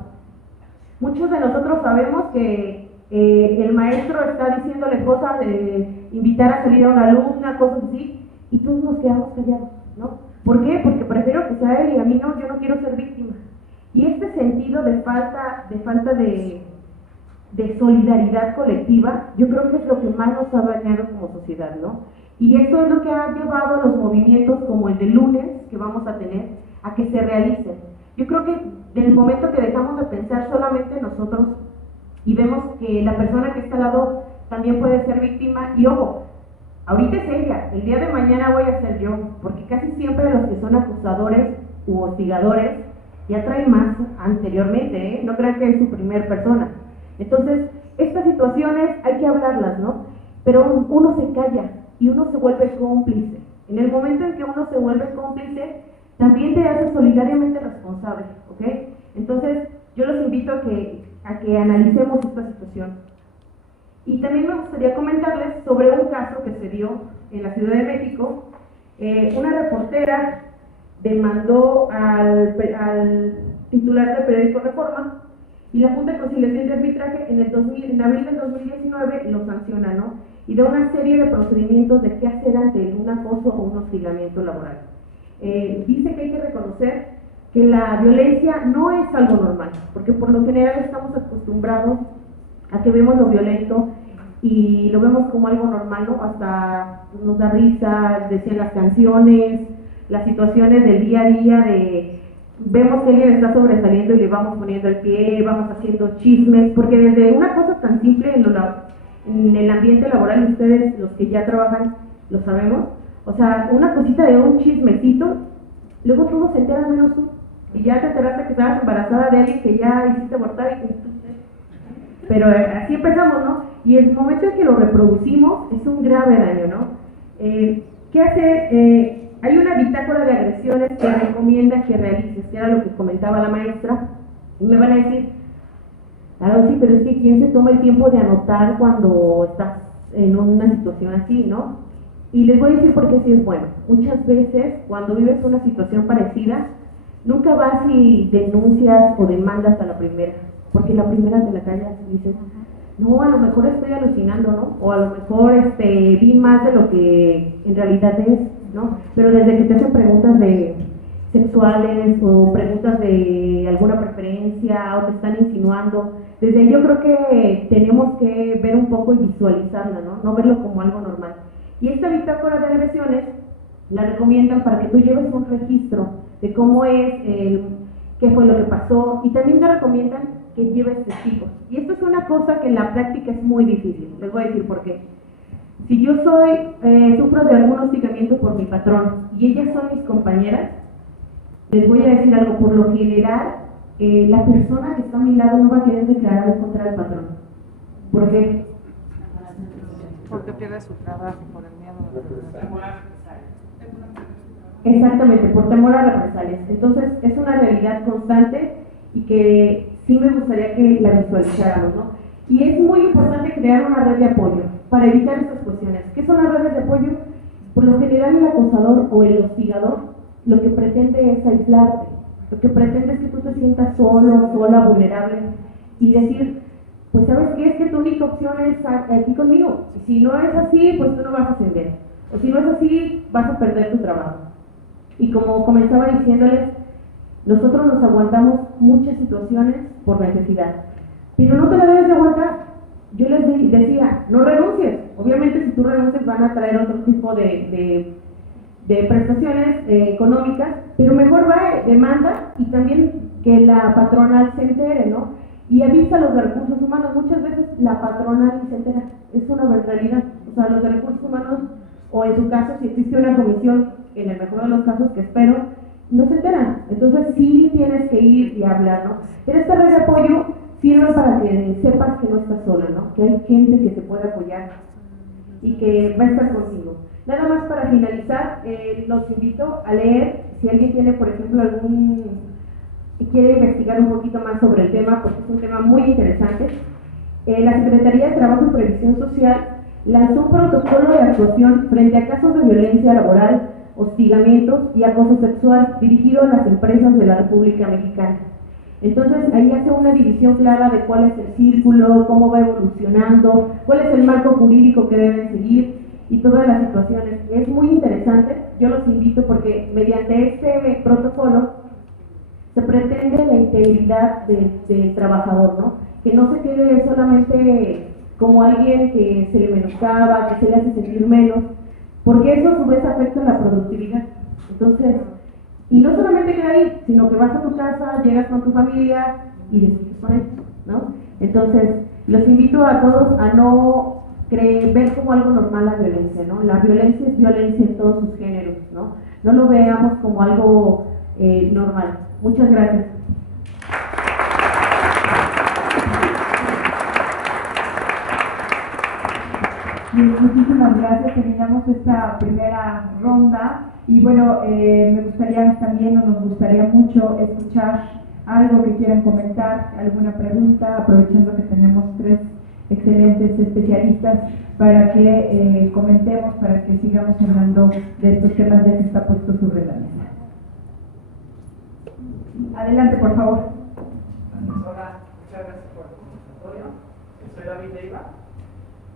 Muchos de nosotros sabemos que el maestro está diciéndole cosas de invitar a salir a una alumna, cosas así, y todos nos quedamos callados, ¿no? ¿Por qué? Porque prefiero que sea él y a mí no, yo no quiero ser víctima. Y este sentido de falta de solidaridad colectiva, yo creo que es lo que más nos ha dañado como sociedad, ¿no? Y esto es lo que ha llevado a los movimientos como el de lunes que vamos a tener a que se realicen. Yo creo que del momento que dejamos de pensar solamente nosotros y vemos que la persona que está al lado también puede ser víctima, y ojo, ahorita es ella, el día de mañana voy a ser yo, porque casi siempre los que son acusadores u hostigadores ya traen más anteriormente, no crean que es su primer persona. Entonces, estas situaciones hay que hablarlas, ¿no? Pero uno se calla y uno se vuelve cómplice. En el momento en que uno se vuelve cómplice, también te hace solidariamente responsable, ¿ok? Entonces, yo los invito a que analicemos esta situación. Y también me gustaría comentarles sobre un caso que se dio en la Ciudad de México. Una reportera demandó al titular del periódico Reforma y la Junta de Conciliación y Arbitraje en abril del 2019 lo sanciona, ¿no? Y da una serie de procedimientos de qué hacer ante un acoso o un hostigamiento laboral. Dice que hay que reconocer que la violencia no es algo normal, porque por lo general estamos acostumbrados a que vemos lo violento y lo vemos como algo normal, ¿no? Hasta nos da risa, decían las canciones, las situaciones del día a día de vemos que alguien está sobresaliendo y le vamos poniendo el pie, vamos haciendo chismes, porque desde una cosa tan simple en el ambiente laboral, y ustedes los que ya trabajan lo sabemos, o sea, una cosita de un chismecito, luego todos se enteran menos tú, y ya te enteraste que estabas embarazada de alguien que ya hiciste abortar y que... Pero así empezamos, ¿no? Y el momento en que lo reproducimos es un grave daño, ¿no? ¿Qué hacer? Hay una bitácora de agresiones que recomienda que realices, que era lo que comentaba la maestra, y me van a decir, claro, sí, pero es que ¿quién se toma el tiempo de anotar cuando estás en una situación así, no? Y les voy a decir por qué sí es bueno. Muchas veces, cuando vives una situación parecida, nunca vas y denuncias o demandas a la primera, porque la primera te la callas y dices, no, a lo mejor estoy alucinando, ¿no? O a lo mejor vi más de lo que en realidad es, ¿no? Pero desde que te hacen preguntas sexuales o preguntas de alguna preferencia o te están insinuando, desde ahí yo creo que tenemos que ver un poco y visualizarla, ¿no? No verlo como algo normal. Y esta bitácora de agresiones La recomiendan para que tú lleves un registro de cómo es, qué fue lo que pasó, y también te recomiendan que lleves testigos. Y esto es una cosa que en la práctica es muy difícil. Les voy a decir por qué. Si yo sufro de algún hostigamiento por mi patrón y ellas son mis compañeras, les voy a decir algo, por lo general, la persona que está a mi lado no va a querer declarar contra el patrón. ¿Por qué? Porque pierde su trabajo por el miedo de Exactamente, por temor a represalias. Entonces, es una realidad constante y que sí me gustaría que la visualizáramos, ¿no? Y es muy importante crear una red de apoyo para evitar estas cuestiones. ¿Qué son las redes de apoyo? Por lo general, el acosador o el hostigador lo que pretende es aislarte. Lo que pretende es que tú te sientas solo, sola, vulnerable y decir, pues ¿sabes qué? Es que tu única opción es aquí conmigo. Y si no es así, pues tú no vas a ascender. O si no es así, vas a perder tu trabajo. Y como comenzaba diciéndoles, nosotros nos aguantamos muchas situaciones por necesidad, pero no te la debes de aguantar. Yo les decía, no renuncies. Obviamente si tú renuncias van a traer otro tipo de prestaciones económicas, pero mejor va, demanda, y también que la patronal se entere, ¿no? Y avisa a los de recursos humanos. Muchas veces la patronal ni se entera, es una realidad. O sea, los de recursos humanos, o en su caso, si existe una comisión, en el mejor de los casos que espero, no se enteran. Entonces sí tienes que ir y hablar, ¿no? Pero esta red de apoyo sirve para que sepas que no estás sola, ¿no? Que hay gente que te puede apoyar y que va a estar contigo. Nada más para finalizar, los invito a leer, si alguien tiene, por ejemplo, quiere investigar un poquito más sobre el tema, porque es un tema muy interesante. La Secretaría de Trabajo y Previsión Social lanzó un protocolo de actuación frente a casos de violencia laboral, hostigamientos y acoso sexual dirigido a las empresas de la República Mexicana. Entonces ahí hace una división clara de cuál es el círculo, cómo va evolucionando, cuál es el marco jurídico que deben seguir y todas las situaciones. Es muy interesante, yo los invito porque mediante este protocolo se pretende la integridad del trabajador, ¿no? Que no se quede solamente como alguien que se le menoscaba, que se le hace sentir menos, porque eso a su vez afecta la productividad. Entonces, y no solamente queda ahí, sino que vas a tu casa, llegas con tu familia y discutes con ellos, ¿no? Entonces, los invito a todos a no ver como algo normal la violencia, ¿no? La violencia es violencia en todos sus géneros, ¿no? No lo veamos como algo normal. Muchas gracias. Muchísimas gracias. Terminamos esta primera ronda y bueno, me gustaría también, o nos gustaría mucho escuchar algo que quieran comentar, alguna pregunta, aprovechando que tenemos tres excelentes especialistas para que comentemos, para que sigamos hablando de estos temas ya que está puesto sobre la mesa. Adelante, por favor. Hola, muchas gracias por el conversatorio. Soy David Leiva.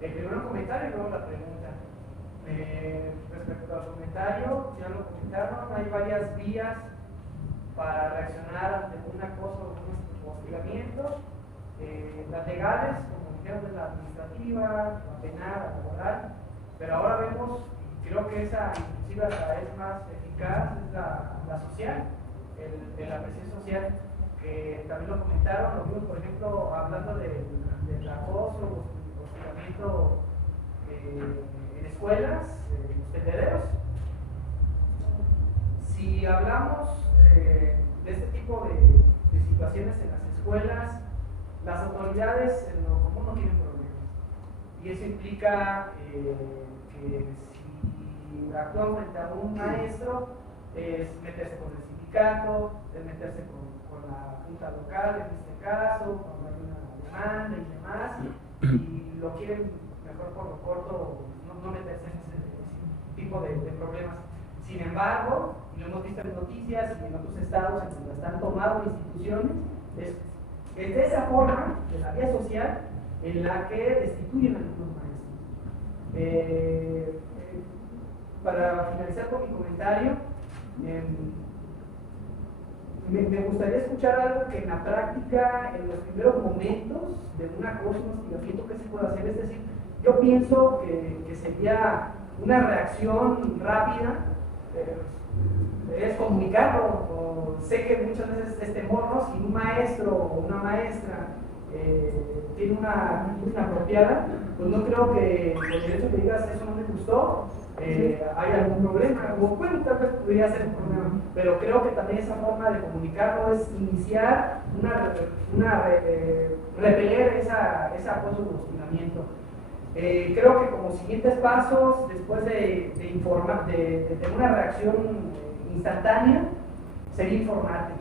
Primero un comentario y luego la pregunta. Respecto al comentario, ya lo comentaron, hay varias vías para reaccionar ante un acoso o un hostigamiento. Las legales, como dijeron, de la administrativa, la penal, la laboral, pero ahora vemos, y creo que esa inclusive hasta es más eficaz, es la social, la presión social, que también lo comentaron, lo vimos por ejemplo hablando del acoso, hostigamiento en escuelas, en los tendederos. Si hablamos de este tipo de situaciones en las escuelas, las autoridades en lo común no tienen problemas. Y eso implica que si actúan frente a un maestro, es meterse con el sindicato, es meterse con la junta local, en este caso, cuando hay una demanda y demás, y lo quieren mejor por lo corto, no meterse en ese tipo de problemas. Sin embargo, y lo hemos visto en noticias y en otros estados en donde están tomadas instituciones, es de esa forma, de la vía social, en la que destituyen a algunos maestros. Para finalizar con mi comentario, me gustaría escuchar algo que en la práctica, en los primeros momentos de un acoso, un hostigamiento, ¿qué se puede hacer? Es decir, yo pienso que sería una reacción rápida es comunicarlo. Sé que muchas veces es temor, ¿no? Si un maestro o una maestra tiene una actitud inapropiada, pues no creo que con el hecho que digas eso no me gustó, hay algún problema, o bueno, tal vez podría ser un problema, pero creo que también esa forma de comunicarlo es iniciar repeler ese acoso o hostigamiento. Creo que como siguientes pasos, después de tener una reacción instantánea, sería informarte.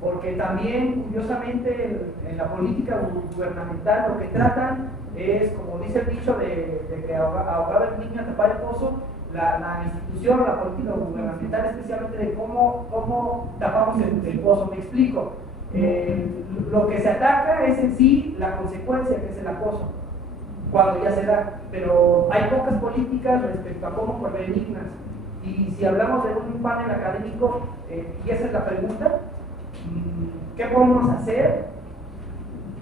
Porque también, curiosamente, en la política gubernamental lo que tratan es, como dice el dicho, de que ahogar el niño, tapar el pozo. La institución, la política gubernamental, especialmente de cómo tapamos el pozo. Me explico. Lo que se ataca es en sí la consecuencia, que es el acoso, cuando ya se da, pero hay pocas políticas respecto a cómo prevenirlas. Y si hablamos de un panel académico, y esa es la pregunta, ¿qué podemos hacer?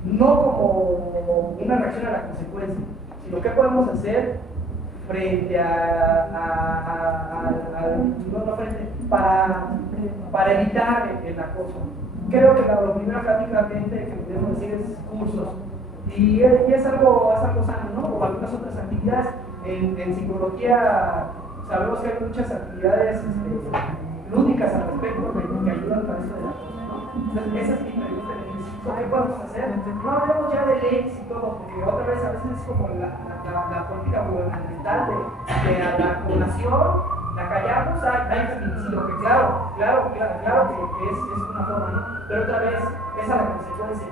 No como una reacción a la consecuencia, sino qué podemos hacer frente para evitar el acoso. Creo que lo primero académicamente que podemos decir es cursos. Y es algo sano, ¿no? O algunas otras actividades. En psicología sabemos que hay muchas actividades lúdicas al respecto que ayudan para esto de la cosa, ¿no? Entonces, esa es mi pregunta. ¿Qué podemos hacer? No hablemos ya de leyes y todo, porque otra vez a veces es como la política gubernamental de a la población la callamos, hay feminicidio, que claro que es una forma, ¿no? Pero otra vez es a la consecuencia,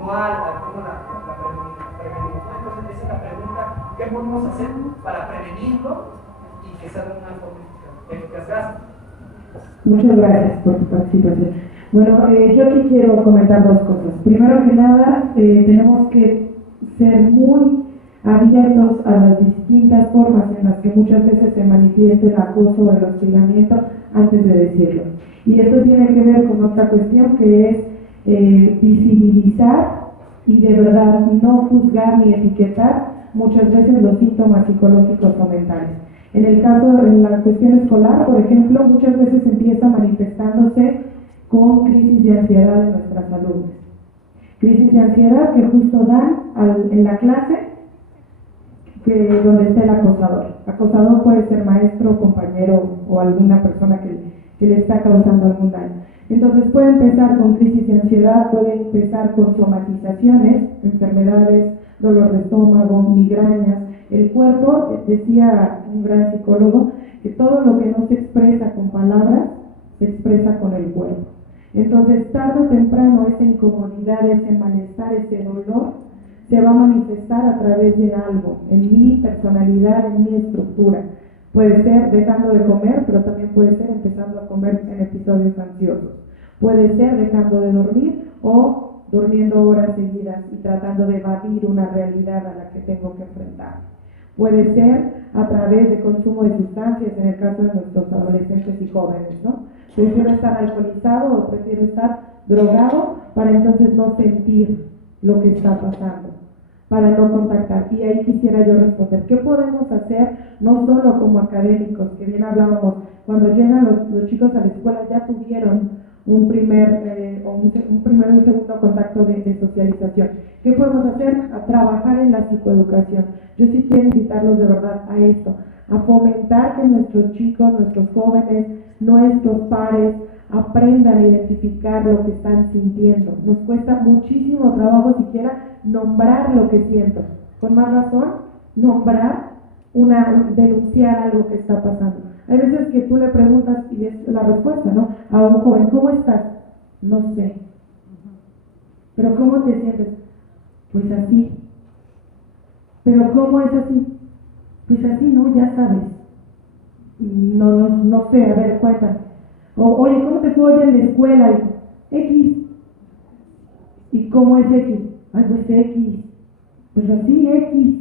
no a cómo la prevenimos. Entonces esa es la pregunta, ¿qué podemos hacer para prevenirlo y que sea de una forma eficaz? Gracias. Muchas gracias por tu participación. Bueno, yo aquí quiero comentar dos cosas. Primero que nada, tenemos que ser muy abiertos a las distintas formas en las que muchas veces se manifiesta el acoso o el hostigamiento antes de decirlo. Y esto tiene que ver con otra cuestión que es visibilizar y de verdad no juzgar ni etiquetar muchas veces los síntomas psicológicos o mentales. En la cuestión escolar, por ejemplo, muchas veces empieza manifestándose con crisis de ansiedad en nuestras alumnas. Crisis de ansiedad que justo dan en la clase donde está el acosador. Acosador puede ser maestro, compañero o alguna persona que le está causando algún daño. Entonces puede empezar con crisis de ansiedad, puede empezar con somatizaciones, enfermedades, dolor de estómago, migrañas. El cuerpo, decía un gran psicólogo, que todo lo que no se expresa con palabras, se expresa con el cuerpo. Entonces, tarde o temprano, esa incomodidad, ese malestar, ese dolor, se va a manifestar a través de algo, en mi personalidad, en mi estructura. Puede ser dejando de comer, pero también puede ser empezando a comer en episodios ansiosos. Puede ser dejando de dormir o durmiendo horas seguidas y tratando de evadir una realidad a la que tengo que enfrentar. Puede ser a través de consumo de sustancias, en el caso de nuestros adolescentes y jóvenes, ¿no? Prefiero estar alcoholizado o prefiero estar drogado para entonces no sentir lo que está pasando, para no contactar. Y ahí quisiera yo responder, ¿qué podemos hacer no solo como académicos, que bien hablábamos, cuando llegan los chicos a la escuela ya tuvieron un primer o un segundo contacto de socialización? ¿Qué podemos hacer? A trabajar en la psicoeducación. Yo sí quiero invitarlos de verdad a esto, a fomentar que nuestros chicos, nuestros jóvenes, nuestros pares aprendan a identificar lo que están sintiendo. Nos cuesta muchísimo trabajo siquiera nombrar lo que siento. Con más razón, denunciar algo que está pasando. Hay veces que tú le preguntas y es la respuesta, ¿no? A un joven, ¿cómo estás? No sé. ¿Pero cómo te sientes? Pues así. ¿Pero cómo es así? Pues así, ¿no? Ya sabes. No sé, a ver, cuéntame. Oye, ¿cómo te fue hoy en la escuela? X. ¿Y cómo es X? Ay, pues X. Pues así, X.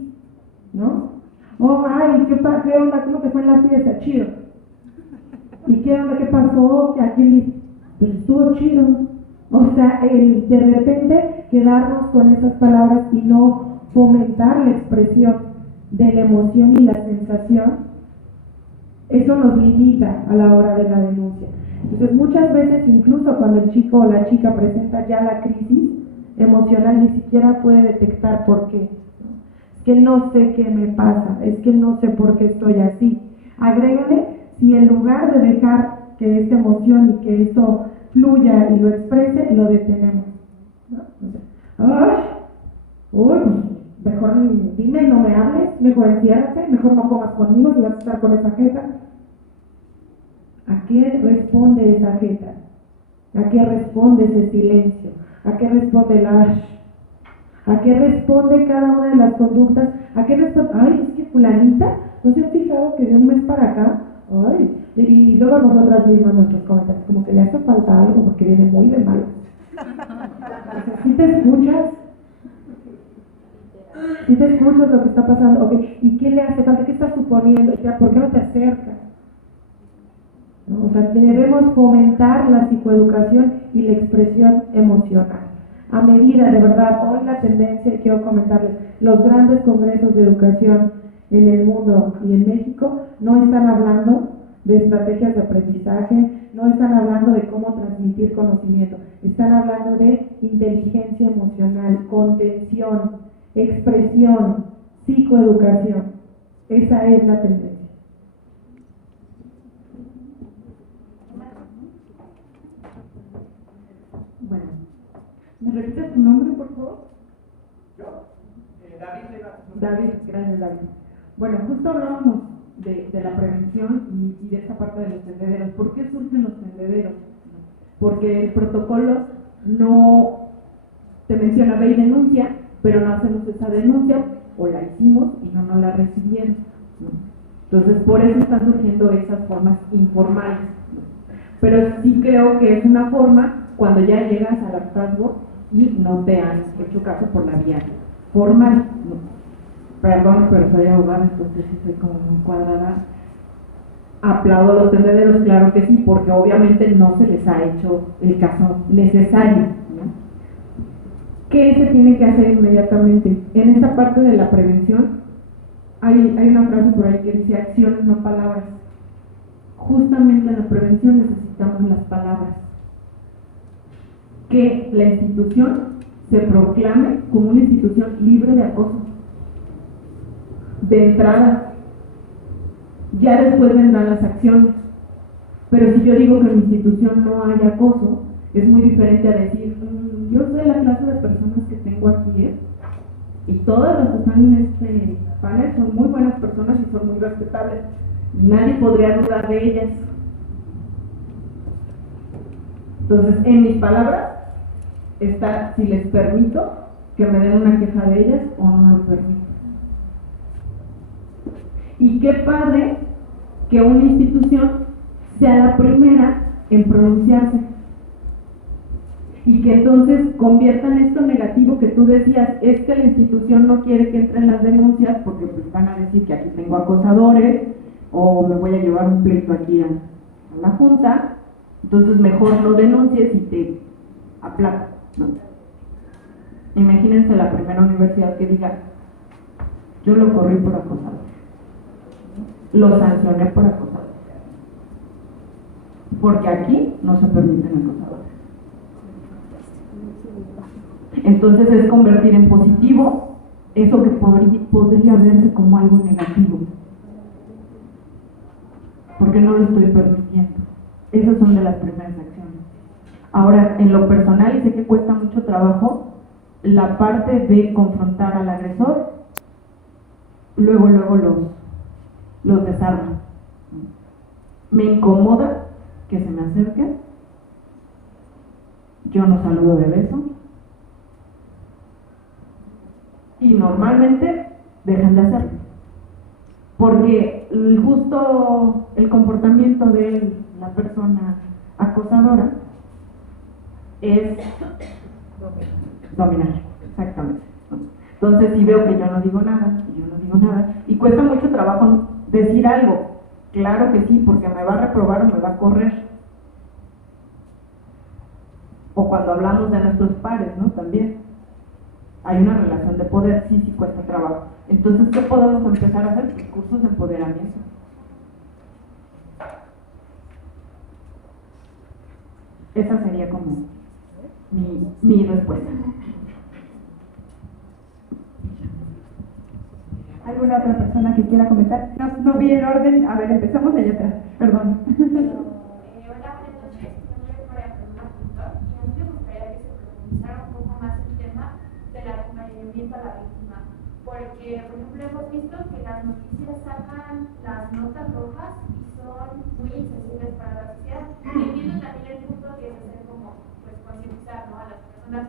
¿No? Oh, ay, ¿qué onda? ¿Cómo te fue en la fiesta? Chido. ¿Y qué onda? ¿Qué pasó? ¿A quién le...? Pues estuvo chido. O sea, de repente quedarnos con esas palabras y no fomentar la expresión de la emoción y la sensación eso nos limita a la hora de la denuncia. Entonces muchas veces, incluso cuando el chico o la chica presenta ya la crisis emocional, ni siquiera puede detectar por qué. Es que no sé qué me pasa, es que no sé por qué estoy así. Agrégale, si en lugar de dejar que esta emoción y que esto fluya y lo exprese, lo detenemos, ¿no? ¡Ay! Uy, pues mejor dime, no me hables, mejor enciérrate, mejor no comas conmigo si vas a estar con esa jeta. ¿A qué responde esa jeta? ¿A qué responde ese silencio? ¿A qué responde el ash? ¿A qué responde cada una de las conductas? ¿A qué responde? Ay, es que fulanita, ¿no se han fijado que de un mes para acá? Ay, y luego nosotras mismas nuestros comentarios, como que le hace falta algo porque viene muy de malo. ¿Sí te escuchas? ¿Sí te escuchas lo que está pasando? Okay. ¿Y qué le hace falta? ¿Qué estás suponiendo? ¿Por qué no te acercas? ¿No? O sea, debemos fomentar la psicoeducación y la expresión emocional. A medida, de verdad, hoy la tendencia, y quiero comentarles, los grandes congresos de educación en el mundo y en México no están hablando de estrategias de aprendizaje, no están hablando de cómo transmitir conocimiento, están hablando de inteligencia emocional, contención, expresión, psicoeducación. Esa es la tendencia. Bueno, ¿me repites tu nombre, por favor? ¿Yo? David Leiva. David, gracias, David. Bueno, justo hablábamos de la prevención y de esta parte de los tendederos. ¿Por qué surgen los tendederos? Porque el protocolo no te menciona, ve y denuncia, pero no hacemos esa denuncia, o la hicimos y no nos la recibieron, ¿no? Entonces, por eso están surgiendo esas formas informales, ¿no? Pero sí creo que es una forma cuando ya llegas al hartazgo y no te han hecho caso por la vía formal, ¿no? Perdón, pero soy abogada, entonces sí soy como muy cuadrada. Aplaudo a los tendederos, claro que sí, porque obviamente no se les ha hecho el caso necesario, ¿no? ¿Qué se tiene que hacer inmediatamente? En esta parte de la prevención hay una frase por ahí que dice acciones, no palabras. Justamente en la prevención necesitamos las palabras. Que la institución se proclame como una institución libre de acoso. De entrada, ya después vendrán las acciones. Pero si yo digo que en mi institución no hay acoso, es muy diferente a decir, yo soy la clase de personas que tengo aquí, y todas las que están en este panel son muy buenas personas y son muy respetables. Nadie podría dudar de ellas. Entonces, en mis palabras está si les permito que me den una queja de ellas o no lo permito. Y qué padre que una institución sea la primera en pronunciarse y que entonces conviertan esto negativo que tú decías, es que la institución no quiere que entren las denuncias porque pues van a decir que aquí tengo acosadores o me voy a llevar un pleito aquí a la junta, entonces mejor no denuncies y te aplaca, ¿no? Imagínense la primera universidad que diga, yo lo corrí por acosador, lo sancioné por acosador, porque aquí no se permiten acosadores. Entonces es convertir en positivo eso que podría verse como algo negativo, porque no lo estoy permitiendo. Esas son de las primeras acciones. Ahora, en lo personal, y sé que cuesta mucho trabajo, la parte de confrontar al agresor, luego los desarma. Me incomoda que se me acerquen, yo no saludo de beso, y normalmente dejan de hacerlo, porque justo el comportamiento de la persona acosadora es dominar, exactamente. Entonces, si veo que yo no digo nada, y cuesta mucho trabajo decir algo, claro que sí, porque me va a reprobar o me va a correr. O cuando hablamos de nuestros pares, ¿no? También hay una relación de poder, sí cuesta trabajo. Entonces, ¿qué podemos empezar a hacer? Pues cursos de empoderamiento. Esa sería como mi respuesta. ¿Alguna otra persona que quiera comentar? No vi el orden. A ver, empezamos allá atrás. Perdón. Hola, buenas noches. Mi nombre es María Fernanda Pintor y a mí me gustaría que se profundizara un poco más el tema del acompañamiento a la víctima. Porque, por ejemplo, hemos visto que las noticias sacan las notas rojas y son muy insensibles para la sociedad. Y entiendo también el punto que es hacer como, pues, concientizar, ¿no?, a las personas,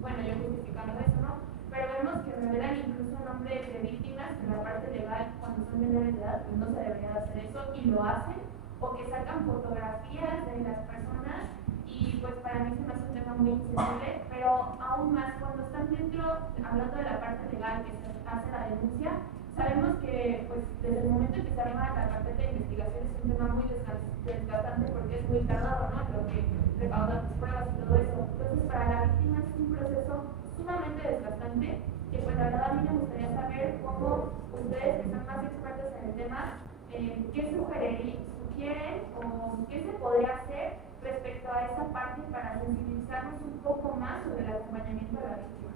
bueno, yo justificando eso, ¿no? Pero vemos que revelan incluso nombres de víctimas en la parte legal cuando son menores de edad, pues no se debería hacer eso y lo hacen, o que sacan fotografías de las personas y pues para mí se me hace un tema muy insensible, pero aún más cuando están dentro, hablando de la parte legal que se hace la denuncia, sabemos que pues desde el momento en que se arma la carpeta de investigación es un tema muy desgastante porque es muy tardado, ¿no? Lo que recauda tus pruebas y todo eso. Entonces para la víctima es un proceso sumamente desgastante que pues la verdad a mí me gustaría saber cómo ustedes que son más expertos en el tema, qué sugieren o qué se podría hacer respecto a esa parte para sensibilizarnos un poco más sobre el acompañamiento a la víctima.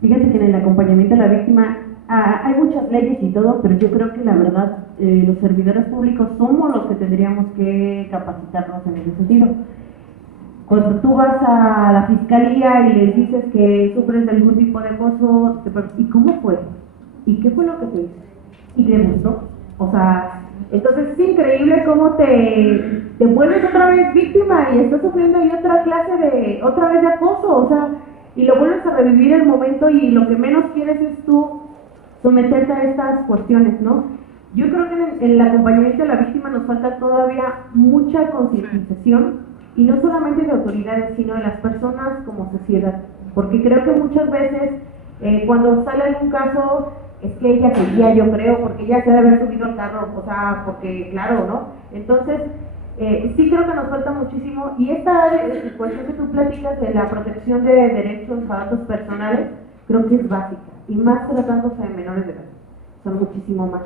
Fíjate que en el acompañamiento a la víctima hay muchas leyes y todo, pero yo creo que la verdad los servidores públicos somos los que tendríamos que capacitarnos en ese sentido. Cuando tú vas a la fiscalía y les dices que sufres de algún tipo de acoso, ¿y cómo fue? ¿Y qué fue lo que te hizo? ¿Y le gustó? O sea, entonces es increíble cómo te vuelves otra vez víctima y estás sufriendo ahí otra vez de acoso, o sea, y lo vuelves a revivir el momento y lo que menos quieres es tú someterte a estas cuestiones, ¿no? Yo creo que en el acompañamiento a la víctima nos falta todavía mucha concientización y no solamente de autoridades, sino de las personas como sociedad, porque creo que muchas veces cuando sale algún caso es que ella quería, yo creo, porque ella se debe haber subido al carro, o sea, porque claro, ¿no? Entonces, sí creo que nos falta muchísimo y esta cuestión que tú platicas de la protección de derechos a datos personales, creo que es básica, y más tratándose de menores de edad, son muchísimo más.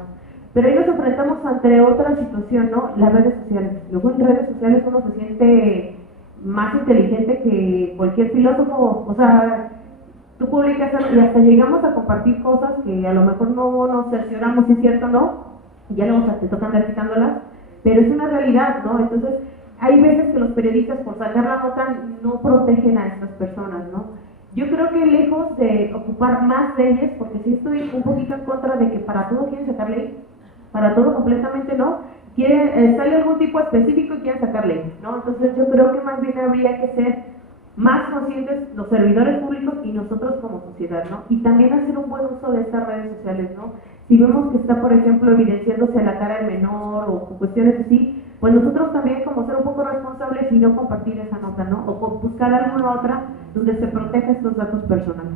Pero ahí nos enfrentamos ante otra situación, ¿no? Las redes sociales. Luego en redes sociales uno se siente más inteligente que cualquier filósofo, o sea, tú publicas algo y hasta llegamos a compartir cosas que a lo mejor no nos cercioramos si es cierto o no, y ya luego te tocan andar quitándolas, pero es una realidad, ¿no? Entonces, hay veces que los periodistas por sacar la nota no protegen a estas personas, ¿no? Yo creo que lejos de ocupar más leyes, porque sí estoy un poquito en contra de que para todo quieren sacar ley, para todo completamente no, sale algún tipo específico y quieren sacar ley, ¿no? Entonces yo creo que más bien habría que ser más conscientes los servidores públicos y nosotros como sociedad, ¿no? Y también hacer un buen uso de estas redes sociales, ¿no? Si vemos que está, por ejemplo, evidenciándose la cara del menor o cuestiones así, pues nosotros también como ser un poco responsables y no compartir esa nota, ¿no? O buscar alguna otra donde se proteja estos datos personales.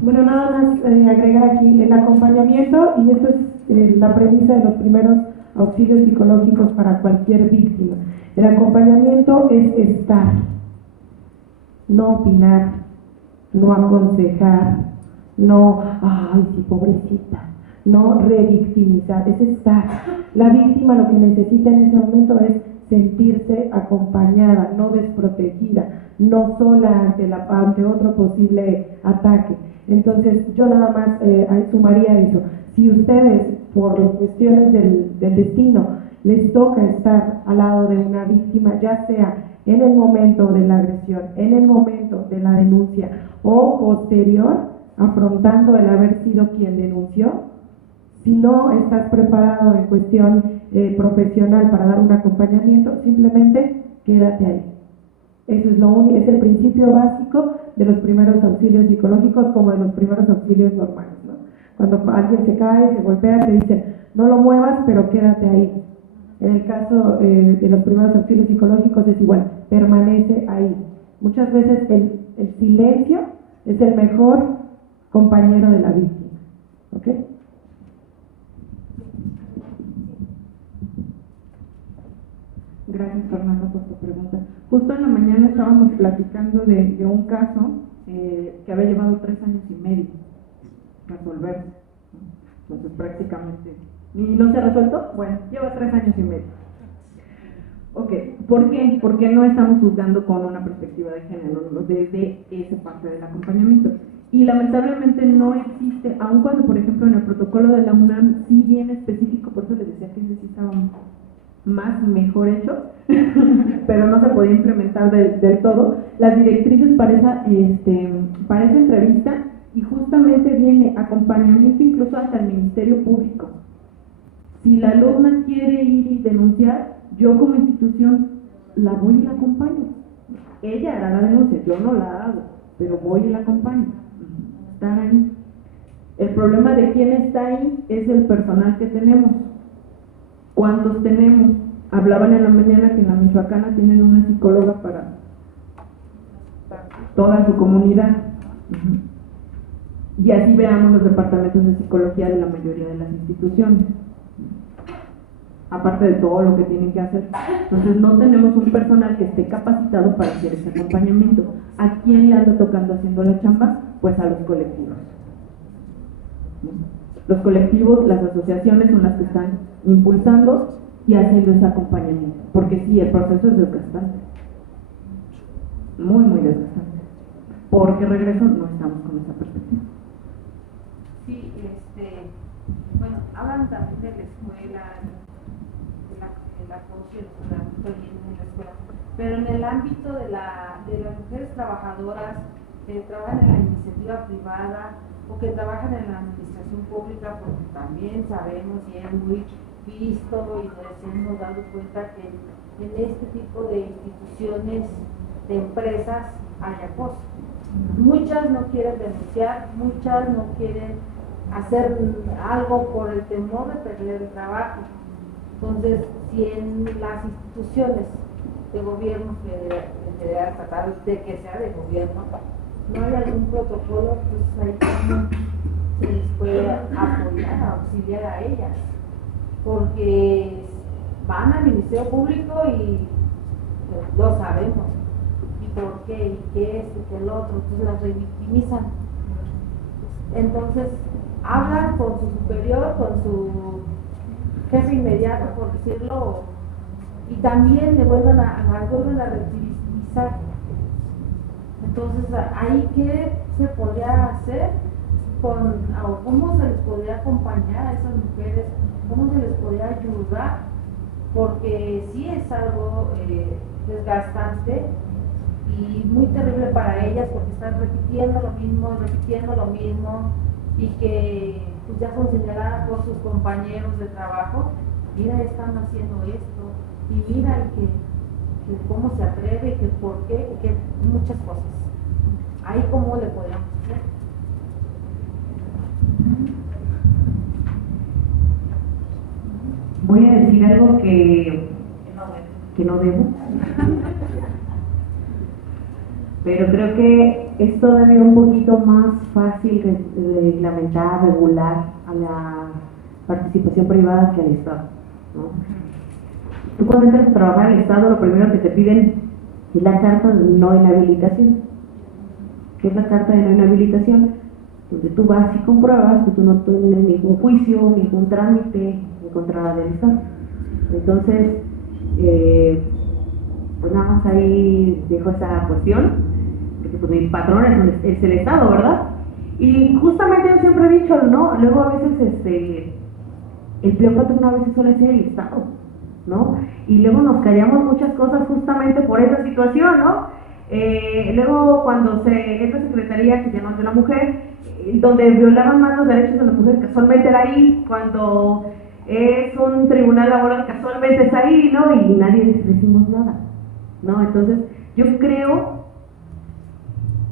Bueno, nada más agregar aquí el acompañamiento, y esto es la premisa de los primeros auxilios psicológicos para cualquier víctima. El acompañamiento es estar, no opinar, no aconsejar, no, ay, sí, pobrecita, no revictimizar, es estar. La víctima lo que necesita en ese momento es sentirse acompañada, no desprotegida, no sola ante otro posible ataque. Entonces, yo nada más sumaría eso. Si ustedes, por cuestiones del destino, les toca estar al lado de una víctima, ya sea en el momento de la agresión, en el momento de la denuncia o posterior, afrontando el haber sido quien denunció, si no estás preparado en cuestión profesional para dar un acompañamiento, simplemente quédate ahí. Eso es lo único, es el principio básico de los primeros auxilios psicológicos, como de los primeros auxilios normales, ¿no? Cuando alguien se cae, se golpea, te dicen, no lo muevas, pero quédate ahí. En el caso de los primeros auxilios psicológicos es igual, permanece ahí. Muchas veces el silencio es el mejor compañero de la víctima. ¿Ok? Gracias, Fernando, por tu pregunta. Justo en la mañana estábamos platicando de un caso que había llevado 3 años y medio resolverse, ¿no? Entonces prácticamente, ¿y no se ha resuelto? Bueno, lleva 3 años y medio. Ok, ¿por qué? Porque no estamos juzgando con una perspectiva de género desde esa parte del acompañamiento. Y lamentablemente no existe, aun cuando, por ejemplo, en el protocolo de la UNAM sí viene específico, por eso les decía que ese sí estaba mejor hecho, pero no se podía implementar del todo. Las directrices para esa entrevista, y justamente viene acompañamiento incluso hasta el Ministerio Público. Si la alumna quiere ir y denunciar, yo como institución la voy y la acompaño. Ella hará la denuncia, yo no la hago, pero voy y la acompaño. Estar ahí. El problema de quién está ahí es el personal que tenemos. ¿Cuántos tenemos? Hablaban en la mañana que en la Michoacana tienen una psicóloga para toda su comunidad. Y así veamos los departamentos de psicología de la mayoría de las instituciones, aparte de todo lo que tienen que hacer. Entonces no tenemos un personal que esté capacitado para hacer ese acompañamiento. ¿A quién le anda tocando haciendo la chamba? Pues a los colectivos. Los colectivos, las asociaciones son las que están impulsando y haciendo ese acompañamiento, porque sí, el proceso es desgastante, muy desgastante, porque regreso no estamos con esa perspectiva. Sí, bueno, hablan también de la escuela, del acoso y el tratamiento en la escuela, pero en el ámbito de las mujeres trabajadoras que trabajan en la iniciativa privada o que trabajan en la administración pública, porque también sabemos y es muy visto y nos hemos dado cuenta que en este tipo de instituciones, de empresas, hay acoso. Muchas no quieren denunciar, muchas no quieren hacer algo por el temor de perder el trabajo. Entonces, si en las instituciones de gobierno federal, estatal, de que sea de gobierno, no hay algún protocolo, pues ahí también se les puede apoyar, auxiliar a ellas, porque van al Ministerio Público y pues, lo sabemos, y por qué, y qué esto, y qué el otro, entonces las revictimizan. Entonces, hablan con su superior, con su jefe inmediato, por decirlo, y también le vuelven a revictimizar. Entonces, ¿ahí qué se podría hacer? O ¿cómo se les podría acompañar a esas mujeres? ¿Cómo se les podría ayudar? Porque sí es algo desgastante y muy terrible para ellas, porque están repitiendo lo mismo, y que pues, ya son señaladas por sus compañeros de trabajo. Mira, están haciendo esto, y mira, y que cómo se atreve, que por qué, que muchas cosas. Ahí cómo le podríamos hacer. Voy a decir algo que no debo, pero creo que es todavía un poquito más fácil reglamentar, regular a la participación privada que al Estado, ¿no? Tú cuando entras a trabajar al Estado, lo primero que te piden es la carta de no inhabilitación. ¿Qué es la carta de no inhabilitación? Donde tú vas y compruebas que tú no tienes ningún juicio, ningún trámite en contra del Estado. Entonces, pues nada más ahí dejo esa cuestión, porque pues mi patrón es el Estado, ¿verdad? Y justamente yo siempre he dicho, ¿no? Luego a veces el empleo patrón a veces suele ser el Estado, ¿no? Y luego nos callamos muchas cosas justamente por esa situación, ¿no? Luego cuando esta secretaría que llamó de una mujer, donde violaban más los derechos de las mujeres, casualmente era ahí, cuando es un tribunal laboral, casualmente es ahí, ¿no? Y nadie decimos nada, ¿no? Entonces yo creo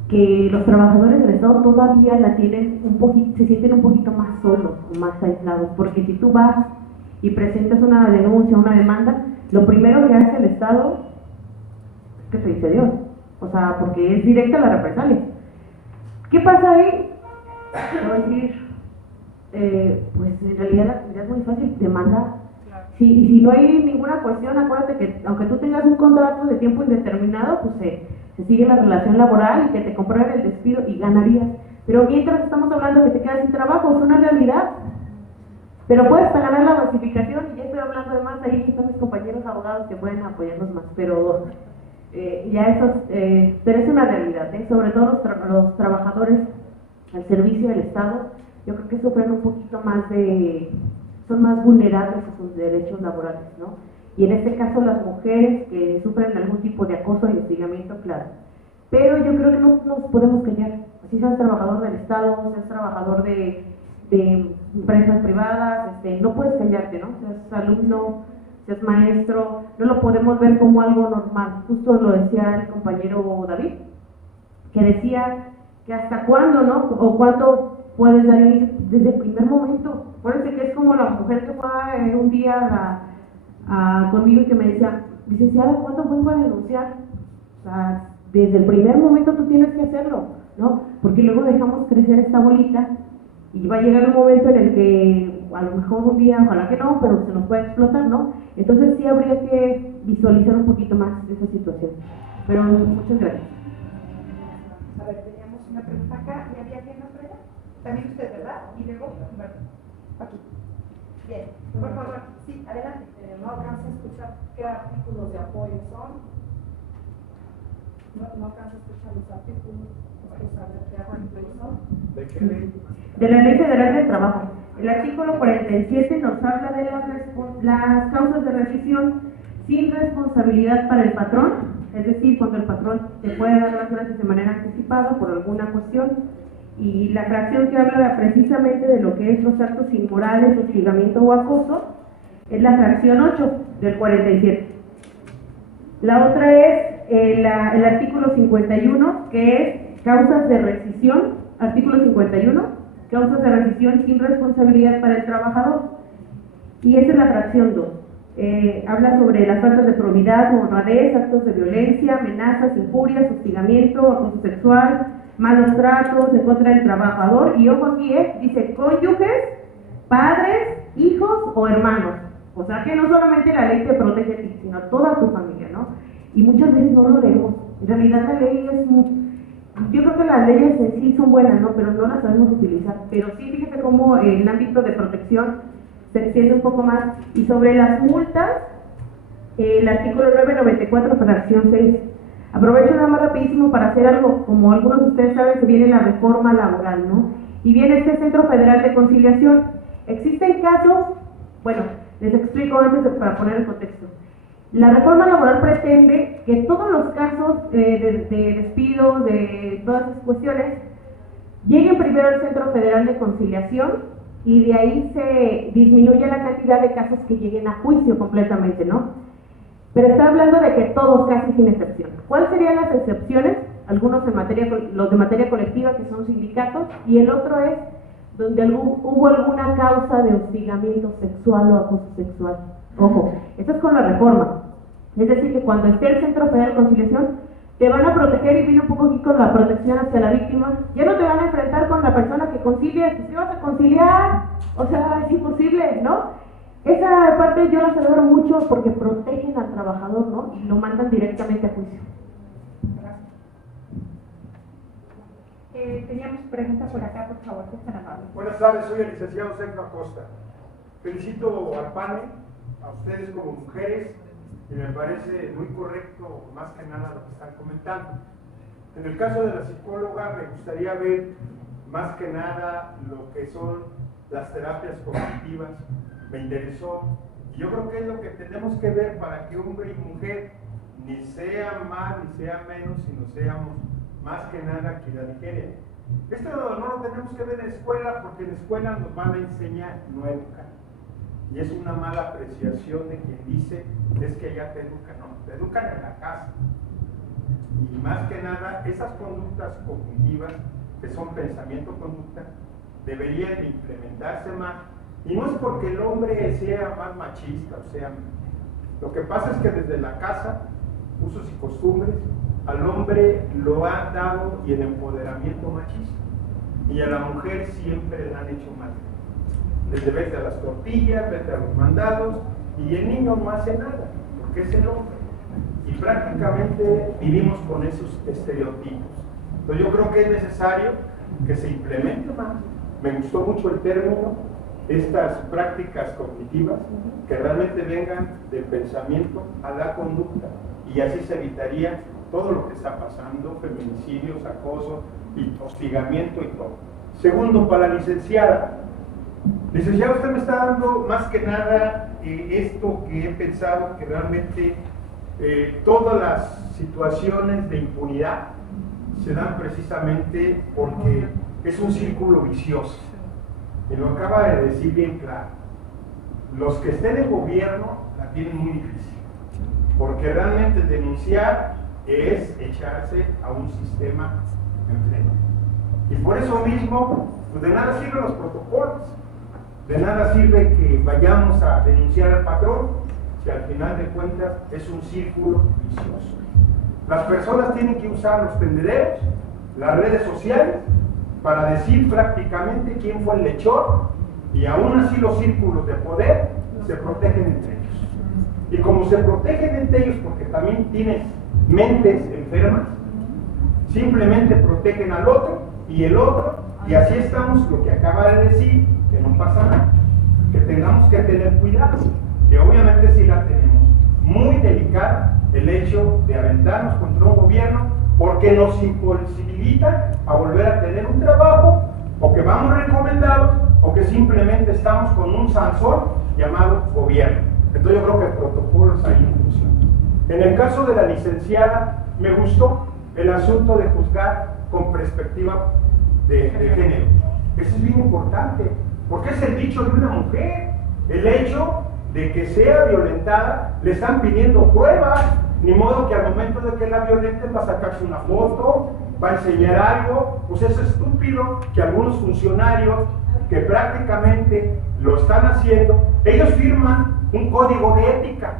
que los trabajadores del Estado todavía se sienten un poquito más solos, más aislados, porque si tú vas y presentas una denuncia, una demanda, lo primero que hace el Estado es que te dice Dios, o sea, porque es directa la represalia. ¿Qué pasa ahí? Te voy a decir, pues en realidad la actividad es muy fácil, demanda. Sí, y si no hay ninguna cuestión, acuérdate que aunque tú tengas un contrato de tiempo indeterminado, pues se sigue la relación laboral y que te comprueben el despido y ganarías. Pero mientras estamos hablando que te quedas sin trabajo, es una realidad. Pero puedes ganar la basificación, y ya estoy hablando de más, ahí están mis compañeros abogados que pueden apoyarnos más, pero pero es una realidad, sobre todo los trabajadores al servicio del Estado, yo creo que sufren un poquito más son más vulnerables a sus derechos laborales, ¿no? Y en este caso las mujeres que sufren algún tipo de acoso y hostigamiento, claro. Pero yo creo que no nos podemos callar, si seas trabajador del Estado, seas trabajador de empresas privadas, no puedes callarte, ¿no? Seas alumno, seas maestro, no lo podemos ver como algo normal. Justo lo decía el compañero David, que decía que hasta cuándo, ¿no? O cuándo puedes dar inicio, desde el primer momento. Acuérdense que es como la mujer que fue un día conmigo y que me decía, licenciada, ¿cuándo vengo a denunciar? O sea, desde el primer momento tú tienes que hacerlo, ¿no? Porque luego dejamos crecer esta bolita y va a llegar un momento en el que a lo mejor un día, ojalá que no, pero se nos puede explotar, ¿no? Entonces sí habría que visualizar un poquito más esa situación. Pero muchas gracias. A ver, teníamos una pregunta acá, ¿y había alguien más por allá? También usted, ¿verdad? Y luego, bueno, aquí. Bien, por favor, sí, adelante. No alcanzo a escuchar qué artículos de apoyo son. No alcanzo a escuchar los artículos. Saber qué artículos son. ¿De qué ley? De la Ley Federal del Trabajo. El artículo 47 nos habla de las causas de rescisión sin responsabilidad para el patrón, es decir, cuando el patrón te puede dar las gracias de manera anticipada por alguna cuestión, y la fracción que habla precisamente de lo que es los actos inmorales, hostigamiento o acoso, es la fracción 8 del 47. La otra es el artículo 51, que es causas de rescisión, artículo 51, causas de rescisión sin responsabilidad para el trabajador, y esa es la fracción 2. Habla sobre las faltas de probidad, honradez, actos de violencia, amenazas, injurias, hostigamiento, acoso sexual, malos tratos en contra del trabajador, y ojo aquí, dice cónyuges, padres, hijos o hermanos. O sea que no solamente la ley te protege a ti, sino a toda tu familia, ¿no? Y muchas veces no lo leemos. En realidad la ley es yo creo que las leyes en sí son buenas, ¿no? Pero no las sabemos utilizar. Pero sí, fíjate cómo el ámbito de protección se extiende un poco más. Y sobre las multas, el artículo 994, fracción 6. Aprovecho nada más rapidísimo para hacer algo. Como algunos de ustedes saben, se viene la reforma laboral, ¿no? Y viene este Centro Federal de Conciliación. Existen casos, bueno, les explico antes para poner el contexto. La reforma laboral pretende que todos los casos de despidos, de todas esas cuestiones, lleguen primero al Centro Federal de Conciliación y de ahí se disminuye la cantidad de casos que lleguen a juicio completamente, ¿no? Pero está hablando de que todos, casi sin excepción. ¿Cuáles serían las excepciones? Algunos los de materia colectiva, que son sindicatos, y el otro es donde hubo alguna causa de hostigamiento sexual o acoso sexual. Ojo, esto es con la reforma. Es decir, que cuando esté el Centro Federal de Conciliación, te van a proteger, y viene un poco aquí con la protección hacia la víctima. Ya no te van a enfrentar con la persona que concilia, pues ¿qué vas a conciliar? O sea, es imposible, ¿no? Esa parte yo la celebro mucho porque protegen al trabajador, ¿no? Y lo mandan directamente a juicio. Teníamos preguntas por acá, por favor, que están amables. Buenas tardes, soy el licenciado Sergio Acosta. Felicito al panel, a ustedes como mujeres, y me parece muy correcto, más que nada, lo que están comentando. En el caso de la psicóloga, me gustaría ver más que nada lo que son las terapias cognitivas. Me interesó, y yo creo que es lo que tenemos que ver para que hombre y mujer ni sea más ni sea menos, sino seamos más que nada que la digeren. Esto no lo tenemos que ver en la escuela, porque en la escuela nos van a enseñar, no a educar. Y es una mala apreciación de quien dice, es que ya te educan. No, te educan en la casa. Y más que nada, esas conductas cognitivas, que son pensamiento-conducta, deberían de implementarse más. Y no es porque el hombre sea más machista, o sea, lo que pasa es que desde la casa, usos y costumbres, al hombre lo han dado y el empoderamiento machista, y a la mujer siempre la han hecho mal. Desde vete a las tortillas, vete a los mandados, y el niño no hace nada, porque es el hombre. y prácticamente vivimos con esos estereotipos. Entonces yo creo que es necesario que se implemente más. Me gustó mucho el término, estas prácticas cognitivas que realmente vengan del pensamiento a la conducta, y así se evitaría todo lo que está pasando, feminicidios, acoso, y hostigamiento y todo. Segundo, para la licenciada. Licenciada, usted me está dando más que nada esto que he pensado, que realmente todas las situaciones de impunidad se dan precisamente porque es un círculo vicioso. Y lo acaba de decir bien claro. Los que estén en gobierno la tienen muy difícil, porque realmente denunciar es echarse a un sistema enfermo. Y por eso mismo, pues de nada sirven los protocolos, de nada sirve que vayamos a denunciar al patrón, si al final de cuentas es un círculo vicioso. Las personas tienen que usar los tendederos, las redes sociales, para decir prácticamente quién fue el lechón, y aún así los círculos de poder se protegen entre ellos. Y como se protegen entre ellos porque también tienen mentes enfermas, simplemente protegen al otro y el otro, y así estamos, lo que acaba de decir, que no pasa nada, que tengamos que tener cuidado, que obviamente sí la tenemos muy delicada, el hecho de aventarnos contra un gobierno porque nos imposibilita a volver a tener un trabajo, o que vamos recomendados, o que simplemente estamos con un Sansón llamado gobierno. Entonces yo creo que protocolos ahí no funcionan. En el caso de la licenciada, me gustó el asunto de juzgar con perspectiva de género. Eso es bien importante, porque es el dicho de una mujer. El hecho de que sea violentada, le están pidiendo pruebas, ni modo que al momento de que la violenten va a sacarse una foto, va a enseñar algo. Pues es estúpido que algunos funcionarios que prácticamente lo están haciendo, ellos firman un código de ética,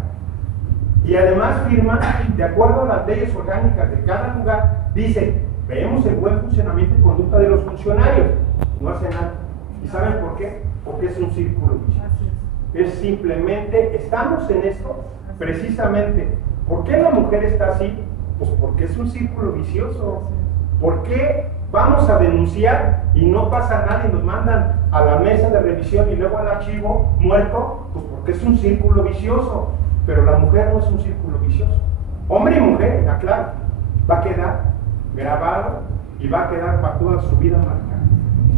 y además firman, de acuerdo a las leyes orgánicas de cada lugar, dice, vemos el buen funcionamiento y conducta de los funcionarios, no hacen nada. ¿Y saben por qué? Porque es un círculo vicioso. Es simplemente, estamos en esto precisamente. ¿Por qué la mujer está así? Pues porque es un círculo vicioso. ¿Por qué vamos a denunciar y no pasa nada y nos mandan a la mesa de revisión y luego al archivo muerto? Pues porque es un círculo vicioso. Pero la mujer no es un círculo vicioso. Hombre y mujer, aclaro, va a quedar grabado y va a quedar para toda su vida marcada.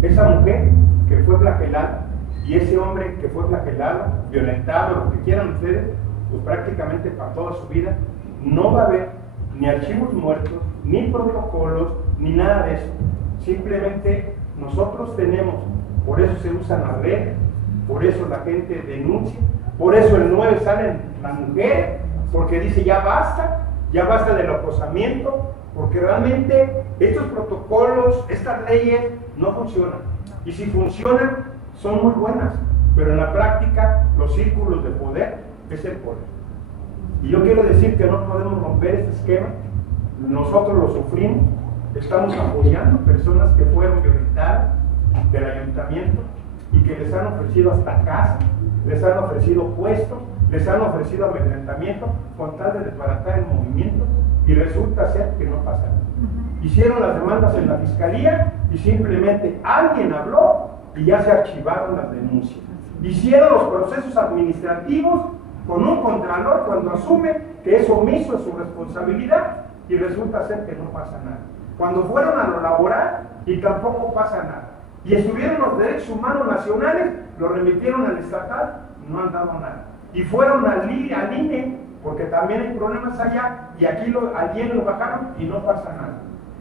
Esa mujer que fue flagelada y ese hombre que fue flagelado, violentado, lo que quieran ustedes, pues prácticamente para toda su vida no va a haber ni archivos muertos, ni protocolos, ni nada de eso. Simplemente nosotros tenemos, por eso se usan las redes, por eso la gente denuncia, por eso el 9 salen las mujeres, porque dice ya basta del acosamiento, porque realmente estos protocolos, estas leyes no funcionan. Y si funcionan, son muy buenas, pero en la práctica los círculos de poder es el poder. Y yo quiero decir que no podemos romper este esquema. Nosotros lo sufrimos, estamos apoyando personas que fueron violentadas del ayuntamiento y que les han ofrecido hasta casa, les han ofrecido puestos, les han ofrecido amedrentamiento con tal de desbaratar el movimiento, y resulta ser que no pasa nada. Hicieron las demandas en la fiscalía y simplemente alguien habló y ya se archivaron las denuncias. Hicieron los procesos administrativos con un contralor cuando asume que es omiso de su responsabilidad y resulta ser que no pasa nada. Cuando fueron a lo laboral y tampoco pasa nada. Y estuvieron los derechos humanos nacionales, lo remitieron al estatal, no han dado nada. Y fueron al INE, porque también hay problemas allá, y aquí ayer lo bajaron y no pasa nada.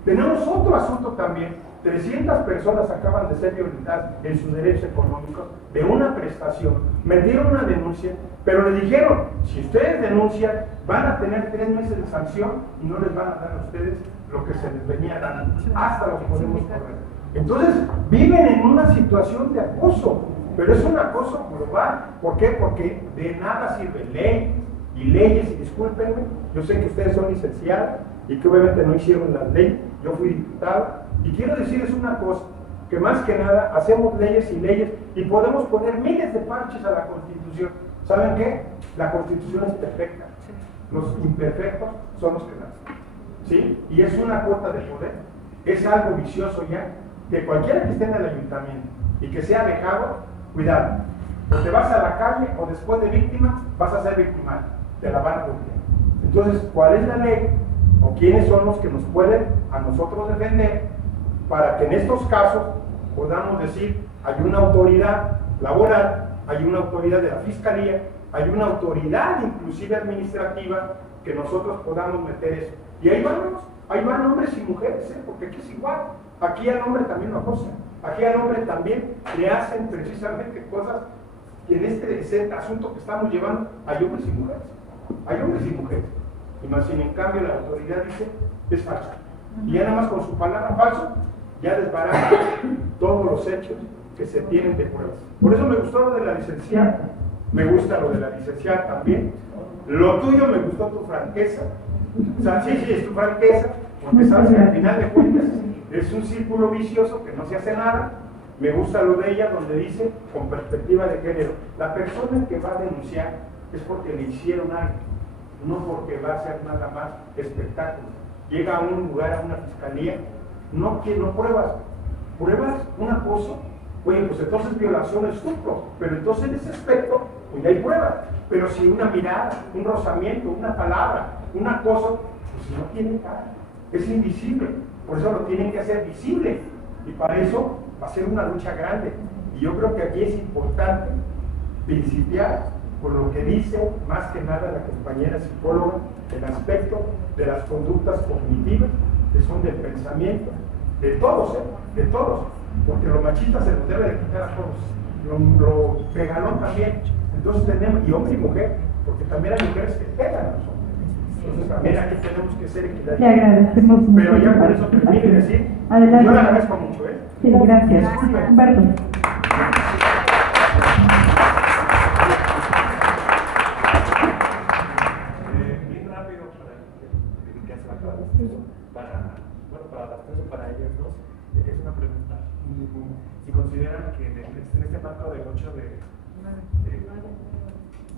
Tenemos otro asunto también. 300 personas acaban de ser violentadas en sus derechos económicos de una prestación. Metieron una denuncia, pero le dijeron, si ustedes denuncian, van a tener 3 meses de sanción y no les van a dar a ustedes lo que se les venía dando. Hasta los podemos correr. Entonces, viven en una situación de acoso, pero es un acoso global. ¿Por qué? Porque de nada sirve ley y leyes, y discúlpenme, yo sé que ustedes son licenciados y que obviamente no hicieron la ley, yo fui diputado, y quiero decirles una cosa, que más que nada hacemos leyes y leyes y podemos poner miles de parches a la Constitución. ¿Saben qué? La Constitución es perfecta, Los imperfectos son los que dan. ¿Sí? Y es una cuota de poder, es algo vicioso ya, que cualquiera que esté en el ayuntamiento y que sea dejado, cuidado, o te vas a la calle o después de víctima vas a ser victimario, te la van a golpear. Entonces, ¿cuál es la ley o quiénes son los que nos pueden a nosotros defender para que en estos casos podamos decir, hay una autoridad laboral, hay una autoridad de la fiscalía, hay una autoridad inclusive administrativa que nosotros podamos meter eso? Y ahí van hombres y mujeres, porque aquí es igual. Aquí al hombre también lo acosan. Aquí al hombre también le hacen precisamente cosas que en este asunto que estamos llevando hay hombres y mujeres. Hay hombres y mujeres. Y más sin en cambio la autoridad dice es falso. Y ya nada más con su palabra falso, ya desbarata todos los hechos que se tienen de pruebas. Por eso me gustó lo de la licenciada, me gusta lo de la licenciada también. Lo tuyo me gustó tu franqueza. O sea, sí, es tu franqueza, porque sabes que al final de cuentas es un círculo vicioso que no se hace nada. Me gusta lo de ella donde dice, con perspectiva de género, la persona que va a denunciar es porque le hicieron algo, no porque va a hacer nada más espectáculo. Llega a un lugar, a una fiscalía, no pruebas un acoso, oye, pues entonces violación es estupro, pero entonces en ese aspecto, pues ya hay pruebas. Pero si una mirada, un rozamiento, una palabra, un acoso, pues no tiene cara, es invisible, por eso lo tienen que hacer visible, y para eso va a ser una lucha grande. Y yo creo que aquí es importante principiar por lo que dice más que nada la compañera psicóloga, el aspecto de las conductas cognitivas, que son del pensamiento, de todos, porque lo machista se nos debe de quitar a todos, lo pegalón también. Entonces tenemos, y hombre y mujer, porque también hay mujeres que pegan a los hombres. Entonces también aquí tenemos que ser equitativos. Le agradecemos mucho. Pero ya por eso permite decir, adelante. yo le agradezco mucho, Sí, gracias. Humberto. Bien rápido para ellos dos, es una pregunta. Si consideran que en este marco del 8 de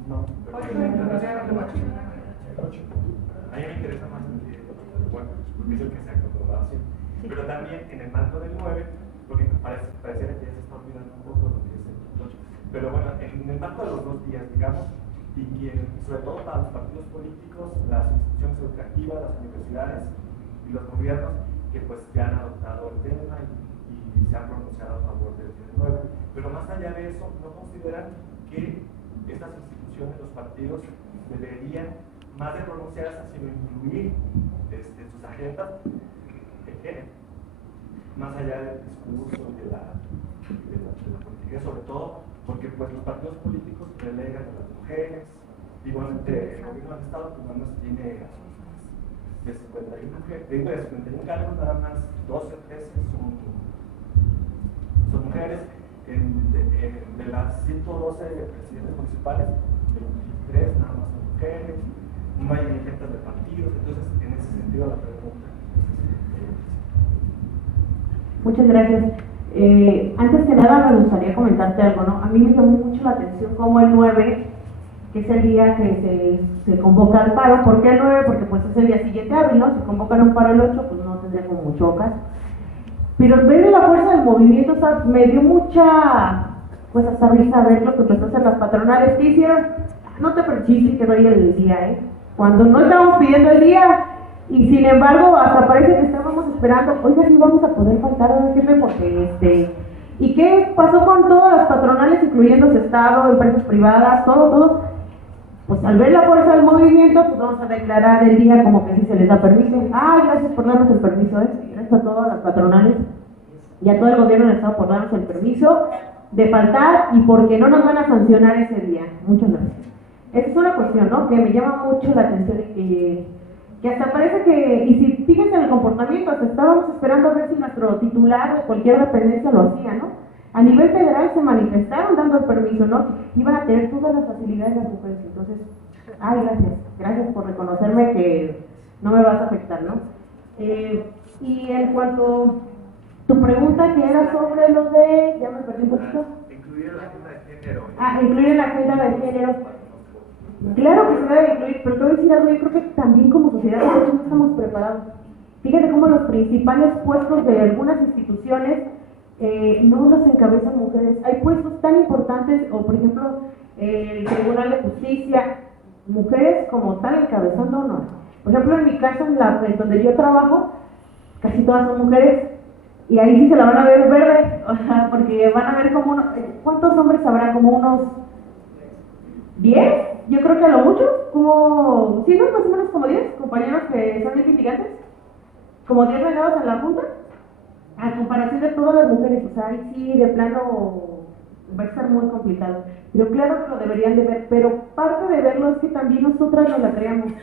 no, pero a mí me interesa más bueno, porque es el que se ha comprobado siempre. Pero también en el marco del 9, porque pareciera que ya se está olvidando un poco lo que es el 8. Pero bueno, en el marco de los 2 días, digamos, y sobre todo para los partidos políticos, las instituciones educativas, las universidades y los gobiernos que pues ya han adoptado el tema y se han pronunciado a favor del 9. Pero más allá de eso, ¿no consideran que estas instituciones, los partidos, deberían, más de pronunciarse, sino incluir sus agendas el género, más allá del discurso y de la política, sobre todo porque pues los partidos políticos relegan a las mujeres, igualmente el gobierno del Estado pues nada más tiene de 51 cargos, nada más 12 o 13 son mujeres. De las 112 presidentes municipales, de los 23 nada más son mujeres, no hay dirigentes de partidos. Entonces en ese sentido la pregunta. Muchas gracias. Antes que nada me gustaría comentarte algo, ¿no? A mí me llamó mucho la atención cómo el 9, que es el día que se convoca al paro. ¿Por qué el 9? Porque pues es el día siguiente hábil, ¿no? Si convocan un paro el 8, pues no tendría como mucho caso. Pero ver la fuerza del movimiento, o sea, me dio mucha, pues hasta risa ver lo que empezó a hacer las patronales. ¿Qué hicieron? No te perchiste que doy el día, cuando no estábamos pidiendo el día, y sin embargo hasta parece que estábamos esperando, oiga, sí vamos a poder faltar a jefe porque ¿y qué pasó con todas las patronales, incluyendo Estado, empresas privadas, todo? Pues al ver la fuerza del movimiento, pues vamos a declarar el día como que sí se les da permiso. Gracias por darnos el permiso, gracias a todas las patronales y a todo el gobierno del Estado por darnos el permiso de faltar y porque no nos van a sancionar ese día. Muchas gracias. Esa es una cuestión, ¿no? Que me llama mucho la atención y que hasta parece que, y si fíjense en el comportamiento, hasta estábamos esperando a ver si nuestro titular de cualquier dependencia lo hacía, ¿no? A nivel federal se manifestaron dando el permiso, ¿no? Iban a tener todas las facilidades de las mujeres. Entonces, gracias por reconocerme que no me vas a afectar, ¿no? Y en cuanto a tu pregunta que era sobre lo de, ya me perdí un poquito. Incluir la agenda de género. Incluir la agenda de género. Claro que se debe incluir, pero te voy a decir algo, yo creo que también como sociedad nosotros no estamos preparados. Fíjate cómo los principales puestos de algunas instituciones no los encabezan mujeres. Hay puestos tan importantes, o por ejemplo, el Tribunal de Justicia, mujeres como tal encabezando no. Por ejemplo, en mi casa, en donde yo trabajo, casi todas son mujeres, y ahí sí se la van a ver verde, o sea, porque van a ver como ¿cuántos hombres habrá? Como unos 10, yo creo que a lo mucho, como, sí, ¿no? Más o menos como 10 compañeros que son litigantes, como 10 regados en la junta, a comparación de todas las mujeres, o sea, ahí sí, de plano, va a estar muy complicado. Pero claro que lo deberían de ver, pero parte de verlo es que también nosotras nos la creamos.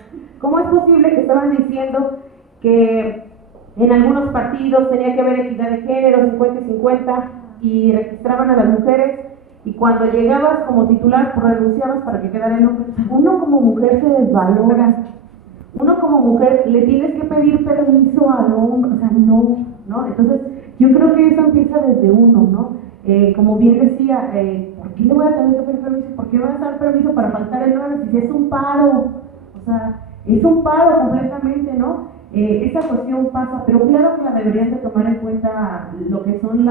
¿Cómo es posible que estaban diciendo que en algunos partidos tenía que haber equidad de género, 50-50, y registraban a las mujeres, y cuando llegabas como titular, renunciabas para que quedara el hombre? Uno como mujer se desvalora, uno como mujer le tienes que pedir permiso al hombre, o sea, no, entonces yo creo que eso empieza desde uno, ¿no? Como bien decía, ¿por qué le voy a tener que pedir permiso? ¿Por qué voy a dar permiso para faltar el 9 si es un paro? O sea, es un paro completamente, ¿no? Esa cuestión pasa, pero claro que la deberían de tomar en cuenta lo que son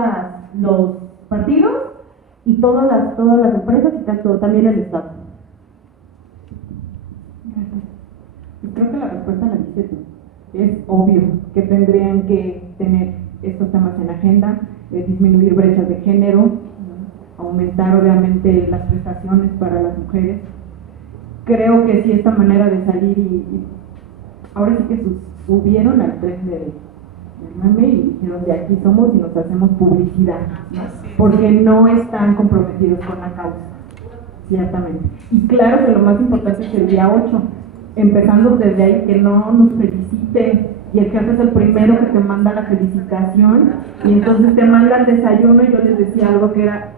los partidos y todas las empresas y tanto también el Estado. Creo que la respuesta la dices tú. Es obvio que tendrían que tener estos temas en agenda, disminuir brechas de género, aumentar obviamente las prestaciones para las mujeres. Creo que sí, esta manera de salir y ahora sí que subieron al tren del mame y dijeron de aquí somos y nos hacemos publicidad, ¿no? Porque no están comprometidos con la causa, ciertamente. Y claro que lo más importante es el día 8, empezando desde ahí, que no nos feliciten, y el jefe es el primero que te manda la felicitación, y entonces te manda el desayuno, y yo les decía algo que era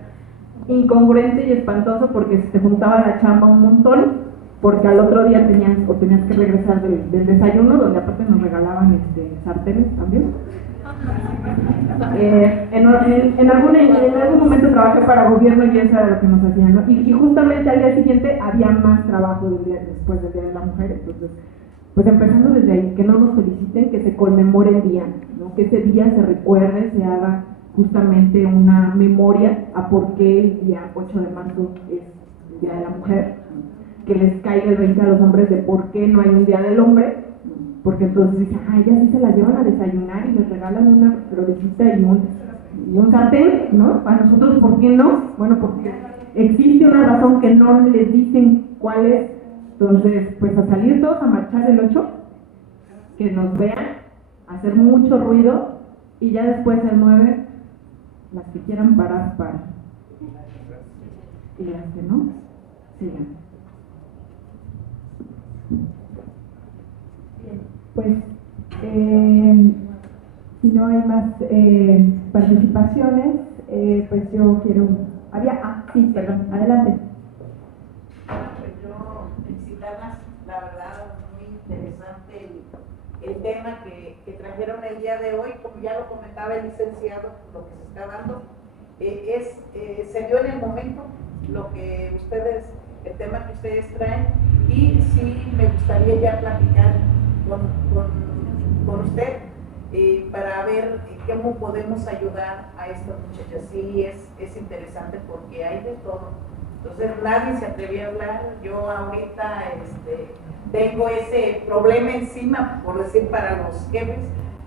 incongruente y espantoso, porque se te juntaba la chamba un montón, porque al otro día tenías que regresar del desayuno, donde aparte nos regalaban sartenes también. En algún momento trabajé para gobierno y eso era lo que nos hacían, ¿no? Y justamente al día siguiente había más trabajo después del Día de la Mujer. Entonces, pues empezando desde ahí, que no nos feliciten, que se conmemore el día, ¿no? Que ese día se recuerde, se haga justamente una memoria a por qué el día 8 de marzo es el Día de la Mujer, que les caiga el 20 a los hombres de por qué no hay un Día del Hombre, porque entonces dicen, ay, ya sí se las llevan a desayunar y les regalan una florecita y un sartén, ¿no? A nosotros, ¿por qué no? Bueno, porque existe una razón que no les dicen cuál es. Entonces, pues a salir todos a marchar el 8, que nos vean, hacer mucho ruido, y ya después el 9, las que quieran parar, paran. Y las que no, sigan. Pues, si no hay más participaciones, pues yo quiero... sí, perdón, adelante. Pues yo felicitarlas, la verdad, muy interesante el tema que trajeron el día de hoy, como ya lo comentaba el licenciado, lo que se está dando, se dio en el momento lo que el tema que ustedes traen, y sí me gustaría ya platicar con usted para ver cómo podemos ayudar a estas muchachas. Sí, es interesante porque hay de todo. Entonces nadie se atrevió a hablar. Yo ahorita tengo ese problema encima, por decir, para los jefes,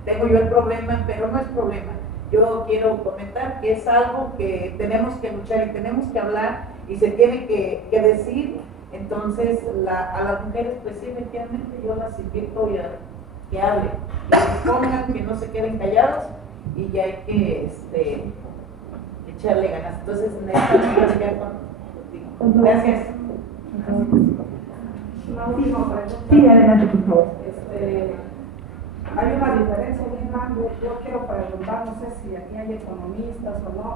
tengo yo el problema, pero no es problema. Yo quiero comentar que es algo que tenemos que luchar y tenemos que hablar y se tiene que decir. Entonces a las mujeres, pues sí, efectivamente yo las invito que hablen, que pongan, que no se queden callados, y ya hay que echarle ganas. Entonces necesitamos platicar contigo. Gracias. Sí, adelante, por favor. Hay una diferencia bien grande. Yo quiero preguntar, no sé si aquí hay economistas o no.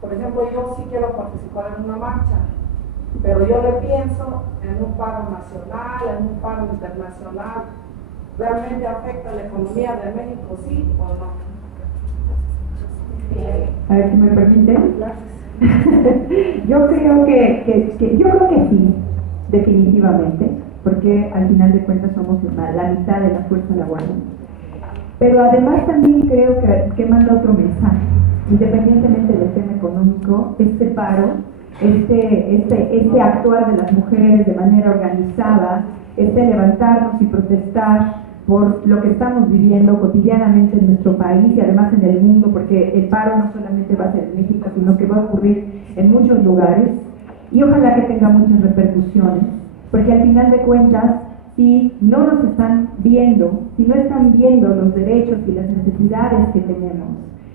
Por ejemplo, yo sí quiero participar en una marcha, pero yo le pienso en un paro nacional, en un paro internacional. ¿Realmente afecta la economía de México, sí o no? A ver si me permiten. Yo creo que sí. definitivamente, porque al final de cuentas somos la mitad de la fuerza laboral. Pero además también creo que manda otro mensaje, independientemente del tema económico, este paro, este actuar de las mujeres de manera organizada, este levantarnos y protestar por lo que estamos viviendo cotidianamente en nuestro país y además en el mundo, porque el paro no solamente va a ser en México, sino que va a ocurrir en muchos lugares, y ojalá que tenga muchas repercusiones, porque al final de cuentas, si no nos están viendo, si no están viendo los derechos y las necesidades que tenemos,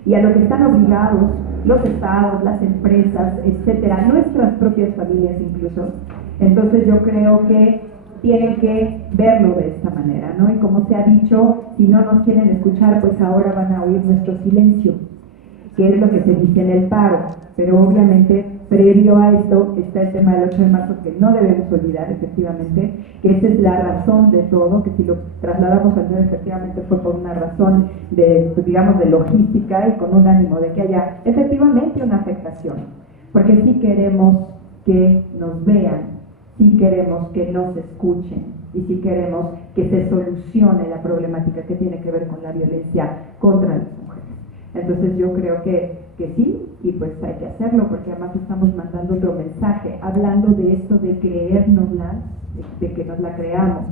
y a lo que están obligados los estados, las empresas, etcétera, nuestras propias familias incluso, entonces yo creo que tienen que verlo de esta manera, ¿no? Y como se ha dicho, si no nos quieren escuchar, pues ahora van a oír nuestro silencio, que es lo que se dice en el paro. Pero obviamente, previo a esto, está el tema del 8 de marzo, que no debemos olvidar, efectivamente, que esa es la razón de todo, que si lo trasladamos al tema, efectivamente fue por una razón de, pues, digamos, de logística y con un ánimo de que haya efectivamente una afectación. Porque sí queremos que nos vean, sí queremos que nos escuchen y sí queremos que se solucione la problemática que tiene que ver con la violencia contra las mujeres. Entonces yo creo que sí, y pues hay que hacerlo, porque además estamos mandando otro mensaje, hablando de esto de creérnosla, de que nos la creamos.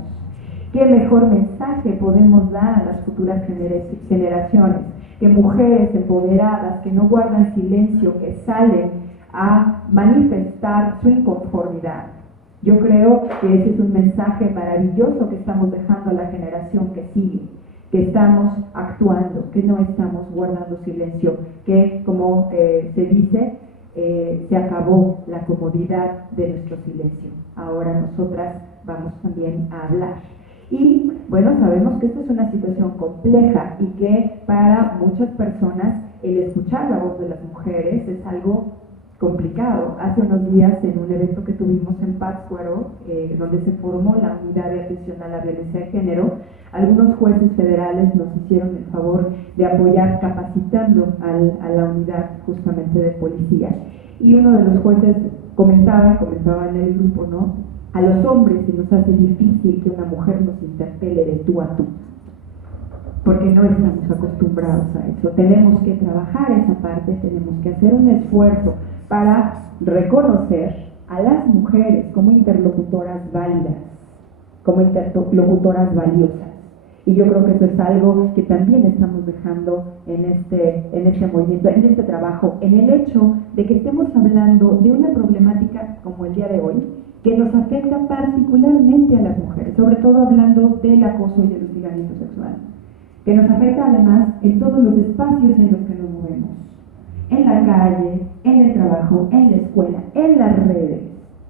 ¿Qué mejor mensaje podemos dar a las futuras generaciones? Que mujeres empoderadas, que no guardan silencio, que salen a manifestar su inconformidad. Yo creo que ese es un mensaje maravilloso que estamos dejando a la generación que sigue, que estamos actuando, que no estamos guardando silencio, que como se dice, se acabó la comodidad de nuestro silencio. Ahora nosotras vamos también a hablar. Y bueno, sabemos que esta es una situación compleja y que para muchas personas el escuchar la voz de las mujeres es algo complicado. Hace unos días, en un evento que tuvimos en Pátzcuaro, donde se formó la Unidad de Atención a la Violencia de Género, algunos jueces federales nos hicieron el favor de apoyar capacitando a la unidad justamente de policía. Y uno de los jueces comentaba en el grupo, ¿no? A los hombres se nos hace difícil que una mujer nos interpele de tú a tú, porque no estamos acostumbrados a eso. Tenemos que trabajar esa parte, tenemos que hacer un esfuerzo para reconocer a las mujeres como interlocutoras válidas, como interlocutoras valiosas. Y yo creo que eso es algo que también estamos dejando en este movimiento, en este trabajo, en el hecho de que estemos hablando de una problemática como el día de hoy, que nos afecta particularmente a las mujeres, sobre todo hablando del acoso y el hostigamiento sexual, que nos afecta además en todos los espacios en los que nos movemos, en la calle, en el trabajo, en la escuela, en las redes,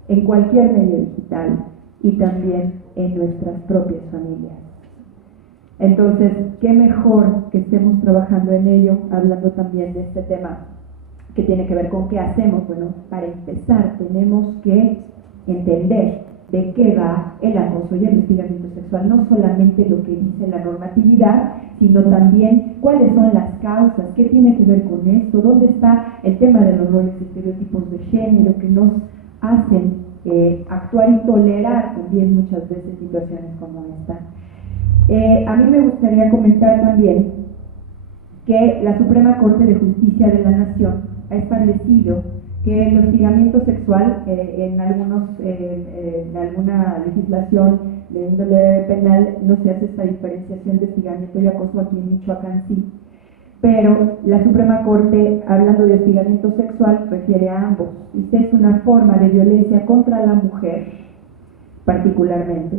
en cualquier medio digital y también en nuestras propias familias. Entonces, qué mejor que estemos trabajando en ello, hablando también de este tema que tiene que ver con qué hacemos. Bueno, para empezar tenemos que entender de qué va el acoso y el hostigamiento sexual, no solamente lo que dice la normatividad, sino también cuáles son las causas, qué tiene que ver con esto, dónde está el tema de los roles y estereotipos de género que nos hacen actuar y tolerar también muchas veces situaciones como esta. A mí me gustaría comentar también que la Suprema Corte de Justicia de la Nación ha establecido que el hostigamiento sexual en alguna legislación de índole penal no se hace esta diferenciación de hostigamiento y acoso. Aquí en Michoacán sí, pero la Suprema Corte, hablando de hostigamiento sexual, refiere a ambos. Esta es una forma de violencia contra la mujer particularmente,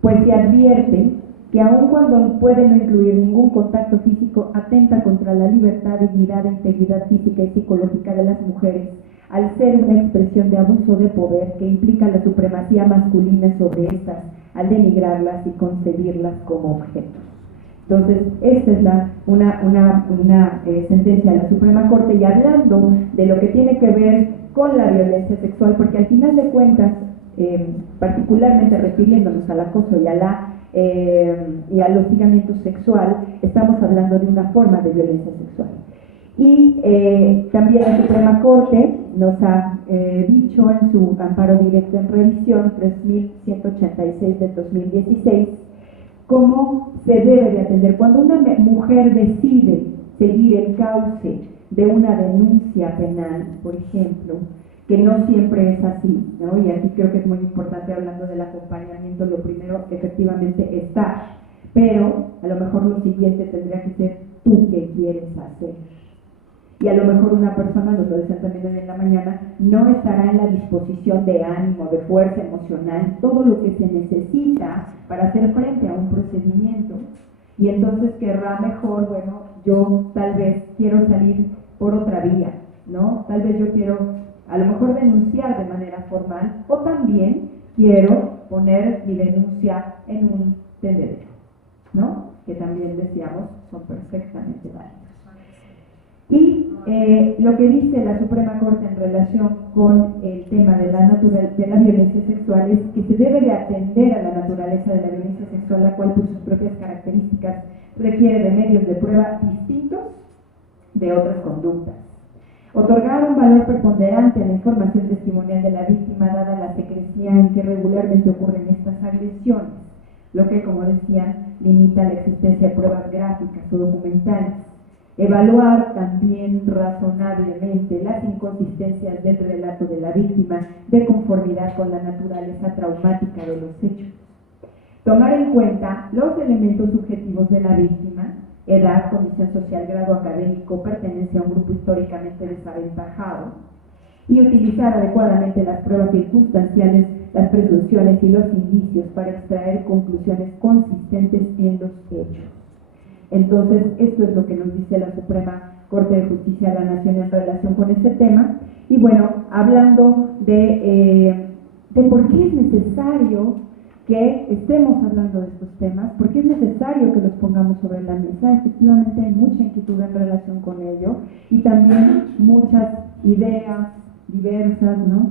pues se advierte que aun cuando puede no incluir ningún contacto físico, atenta contra la libertad, dignidad e integridad física y psicológica de las mujeres, al ser una expresión de abuso de poder que implica la supremacía masculina sobre estas, al denigrarlas y concebirlas como objetos. Entonces, esta es una sentencia de la Suprema Corte, y hablando de lo que tiene que ver con la violencia sexual, porque al final de cuentas, particularmente refiriéndonos al acoso y al hostigamiento sexual, estamos hablando de una forma de violencia sexual. Y también la Suprema Corte nos ha dicho en su amparo directo en revisión 3186 del 2016 cómo se debe de atender. Cuando una mujer decide seguir el cauce de una denuncia penal, por ejemplo, que no siempre es así, ¿no? Y aquí creo que es muy importante, hablando del acompañamiento, lo primero efectivamente estar, pero a lo mejor lo siguiente tendría que ser tú qué quieres hacer. Y a lo mejor una persona, nos lo decían también hoy en la mañana, no estará en la disposición de ánimo, de fuerza emocional, todo lo que se necesita para hacer frente a un procedimiento. Y entonces querrá mejor, bueno, yo tal vez quiero salir por otra vía, ¿no? Tal vez yo quiero a lo mejor denunciar de manera formal, o también quiero poner mi denuncia en un tendedero, ¿no? Que también decíamos son perfectamente válidos. Y lo que dice la Suprema Corte en relación con el tema de la violencia sexual es que se debe de atender a la naturaleza de la violencia sexual, la cual por sus propias características requiere de medios de prueba distintos de otras conductas. Otorgar un valor preponderante a la información testimonial de la víctima dada la secrecía en que regularmente ocurren estas agresiones, lo que, como decían, limita la existencia de pruebas gráficas o documentales. Evaluar también razonablemente las inconsistencias del relato de la víctima de conformidad con la naturaleza traumática de los hechos. Tomar en cuenta los elementos subjetivos de la víctima, edad, condición social, grado académico, pertenencia a un grupo históricamente desaventajado, y utilizar adecuadamente las pruebas circunstanciales, las presunciones y los indicios para extraer conclusiones consistentes en los hechos. Entonces, esto es lo que nos dice la Suprema Corte de Justicia de la Nación en relación con este tema. Y bueno, hablando de por qué es necesario que estemos hablando de estos temas, por qué es necesario que los pongamos sobre la mesa. Efectivamente hay mucha inquietud en relación con ello y también muchas ideas diversas, ¿no?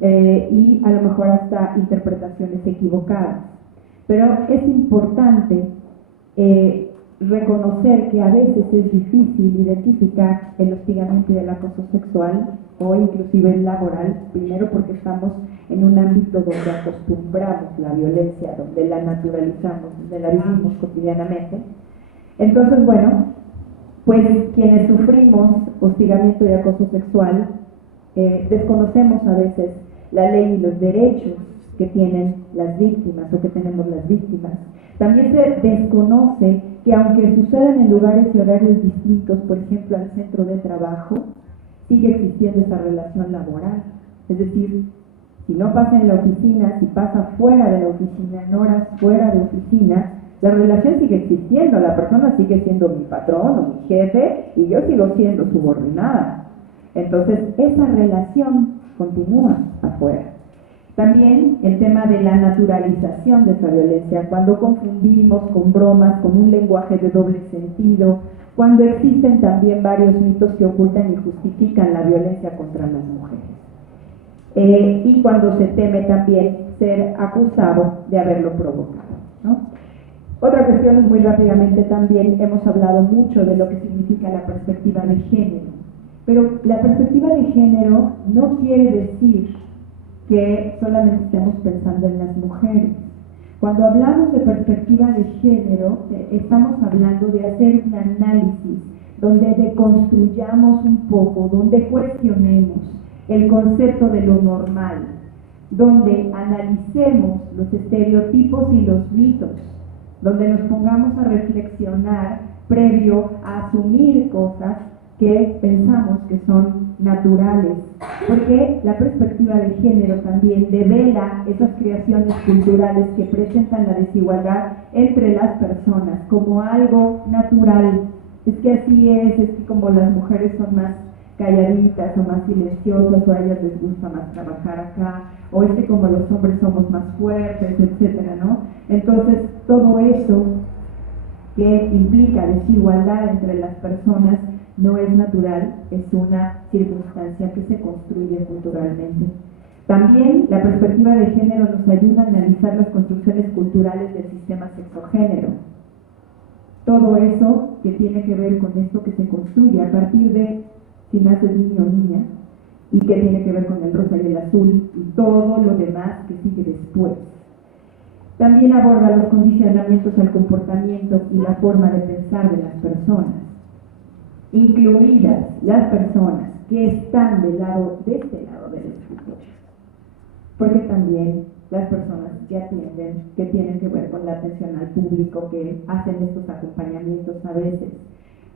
Y a lo mejor hasta interpretaciones equivocadas. Pero es importante reconocer que a veces es difícil identificar el hostigamiento y el acoso sexual o inclusive el laboral, primero porque estamos en un ámbito donde acostumbramos la violencia, donde la naturalizamos, donde la vivimos cotidianamente. Entonces, bueno, pues quienes sufrimos hostigamiento y acoso sexual desconocemos a veces la ley y los derechos que tienen las víctimas o que tenemos las víctimas. También se desconoce que aunque sucedan en lugares y horarios distintos, por ejemplo al centro de trabajo, sigue existiendo esa relación laboral. Es decir, si no pasa en la oficina, si pasa fuera de la oficina, en horas fuera de oficina, la relación sigue existiendo, la persona sigue siendo mi patrón o mi jefe y yo sigo siendo subordinada. Entonces, esa relación continúa afuera. También el tema de la naturalización de esa violencia, cuando confundimos con bromas, con un lenguaje de doble sentido, cuando existen también varios mitos que ocultan y justifican la violencia contra las mujeres. Y cuando se teme también ser acusado de haberlo provocado, ¿no? Otra cuestión, muy rápidamente también, hemos hablado mucho de lo que significa la perspectiva de género, pero la perspectiva de género no quiere decir que solamente estemos pensando en las mujeres. Cuando hablamos de perspectiva de género, estamos hablando de hacer un análisis donde deconstruyamos un poco, donde cuestionemos el concepto de lo normal, donde analicemos los estereotipos y los mitos, donde nos pongamos a reflexionar previo a asumir cosas que pensamos que son naturales, porque la perspectiva de género también devela esas creaciones culturales que presentan la desigualdad entre las personas como algo natural. Es que así es que como las mujeres son más calladitas o más silenciosas o a ellas les gusta más trabajar acá, o es que como los hombres somos más fuertes, etcétera, ¿no? Entonces todo eso que implica desigualdad entre las personas no es natural, es una circunstancia que se construye culturalmente. También la perspectiva de género nos ayuda a analizar las construcciones culturales del sistema sexogénero. todo eso que tiene que ver con esto que se construye a partir de si naces niño o niña, y que tiene que ver con el rosa y el azul y todo lo demás que sigue después. También aborda los condicionamientos al comportamiento y la forma de pensar de las personas, incluidas las personas que están de este lado del escritorio, porque también las personas que atienden, que tienen que ver con la atención al público, que hacen estos acompañamientos a veces,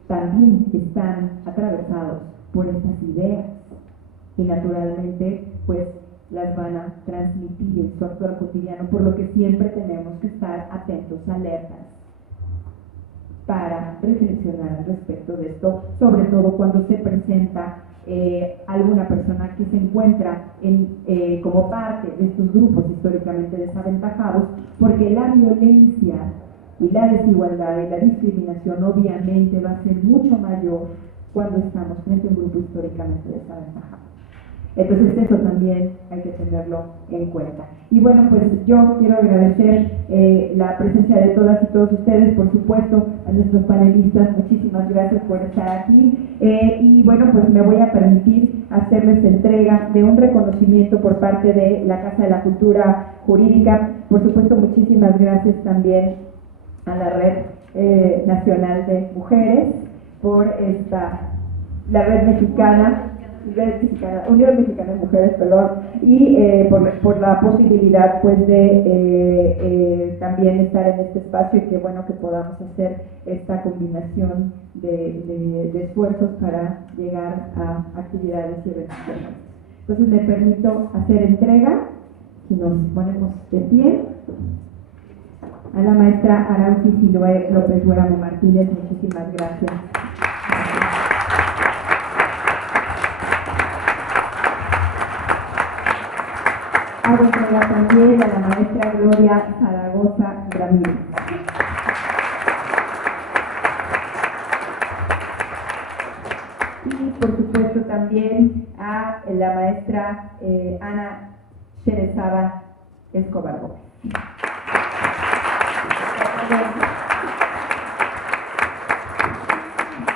también están atravesados por estas ideas y naturalmente pues las van a transmitir en su actuar cotidiano, por lo que siempre tenemos que estar atentos, alertas, para reflexionar al respecto de esto, sobre todo cuando se presenta alguna persona que se encuentra como parte de estos grupos históricamente desaventajados, porque la violencia y la desigualdad y la discriminación obviamente va a ser mucho mayor cuando estamos frente a un grupo históricamente desaventajado. Entonces eso también hay que tenerlo en cuenta. Y bueno, pues yo quiero agradecer la presencia de todas y todos ustedes, por supuesto, a nuestros panelistas, muchísimas gracias por estar aquí. Y bueno, pues me voy a permitir hacerles entrega de un reconocimiento por parte de la Casa de la Cultura Jurídica. Por supuesto, muchísimas gracias también a la Red Nacional de Mujeres por la Red Mexicana, Unión Mexicana de Mujeres, perdón, y por la posibilidad pues de también estar en este espacio y que bueno que podamos hacer esta combinación de esfuerzos para llegar a actividades y eventos. Entonces me permito hacer entrega, si nos ponemos de pie, a la maestra Arauzi Siloé López Huéramo Martínez. Muchísimas gracias. Hago entrega también a la maestra Gloria Zaragoza Ramírez. Y por supuesto también a la maestra Ana Sherezada Escobar Gómez.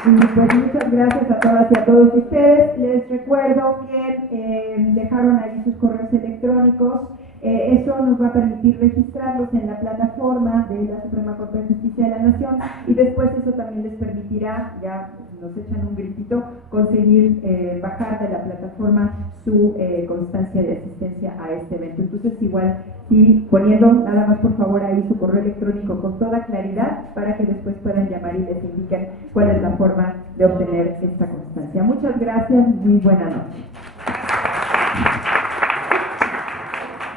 Y pues muchas gracias a todas y a todos ustedes. Les recuerdo que dejaron ahí sus correos electrónicos. Eso nos va a permitir registrarlos en la plataforma de la Suprema Corte de Justicia de la Nación y después eso también les permitirá, ya nos echan un gritito, conseguir bajar de la plataforma su constancia de asistencia a este evento. Entonces igual, sí, poniendo nada más por favor ahí su correo electrónico con toda claridad para que después puedan llamar y les indiquen cuál es la forma de obtener esta constancia. Muchas gracias, muy buena noche.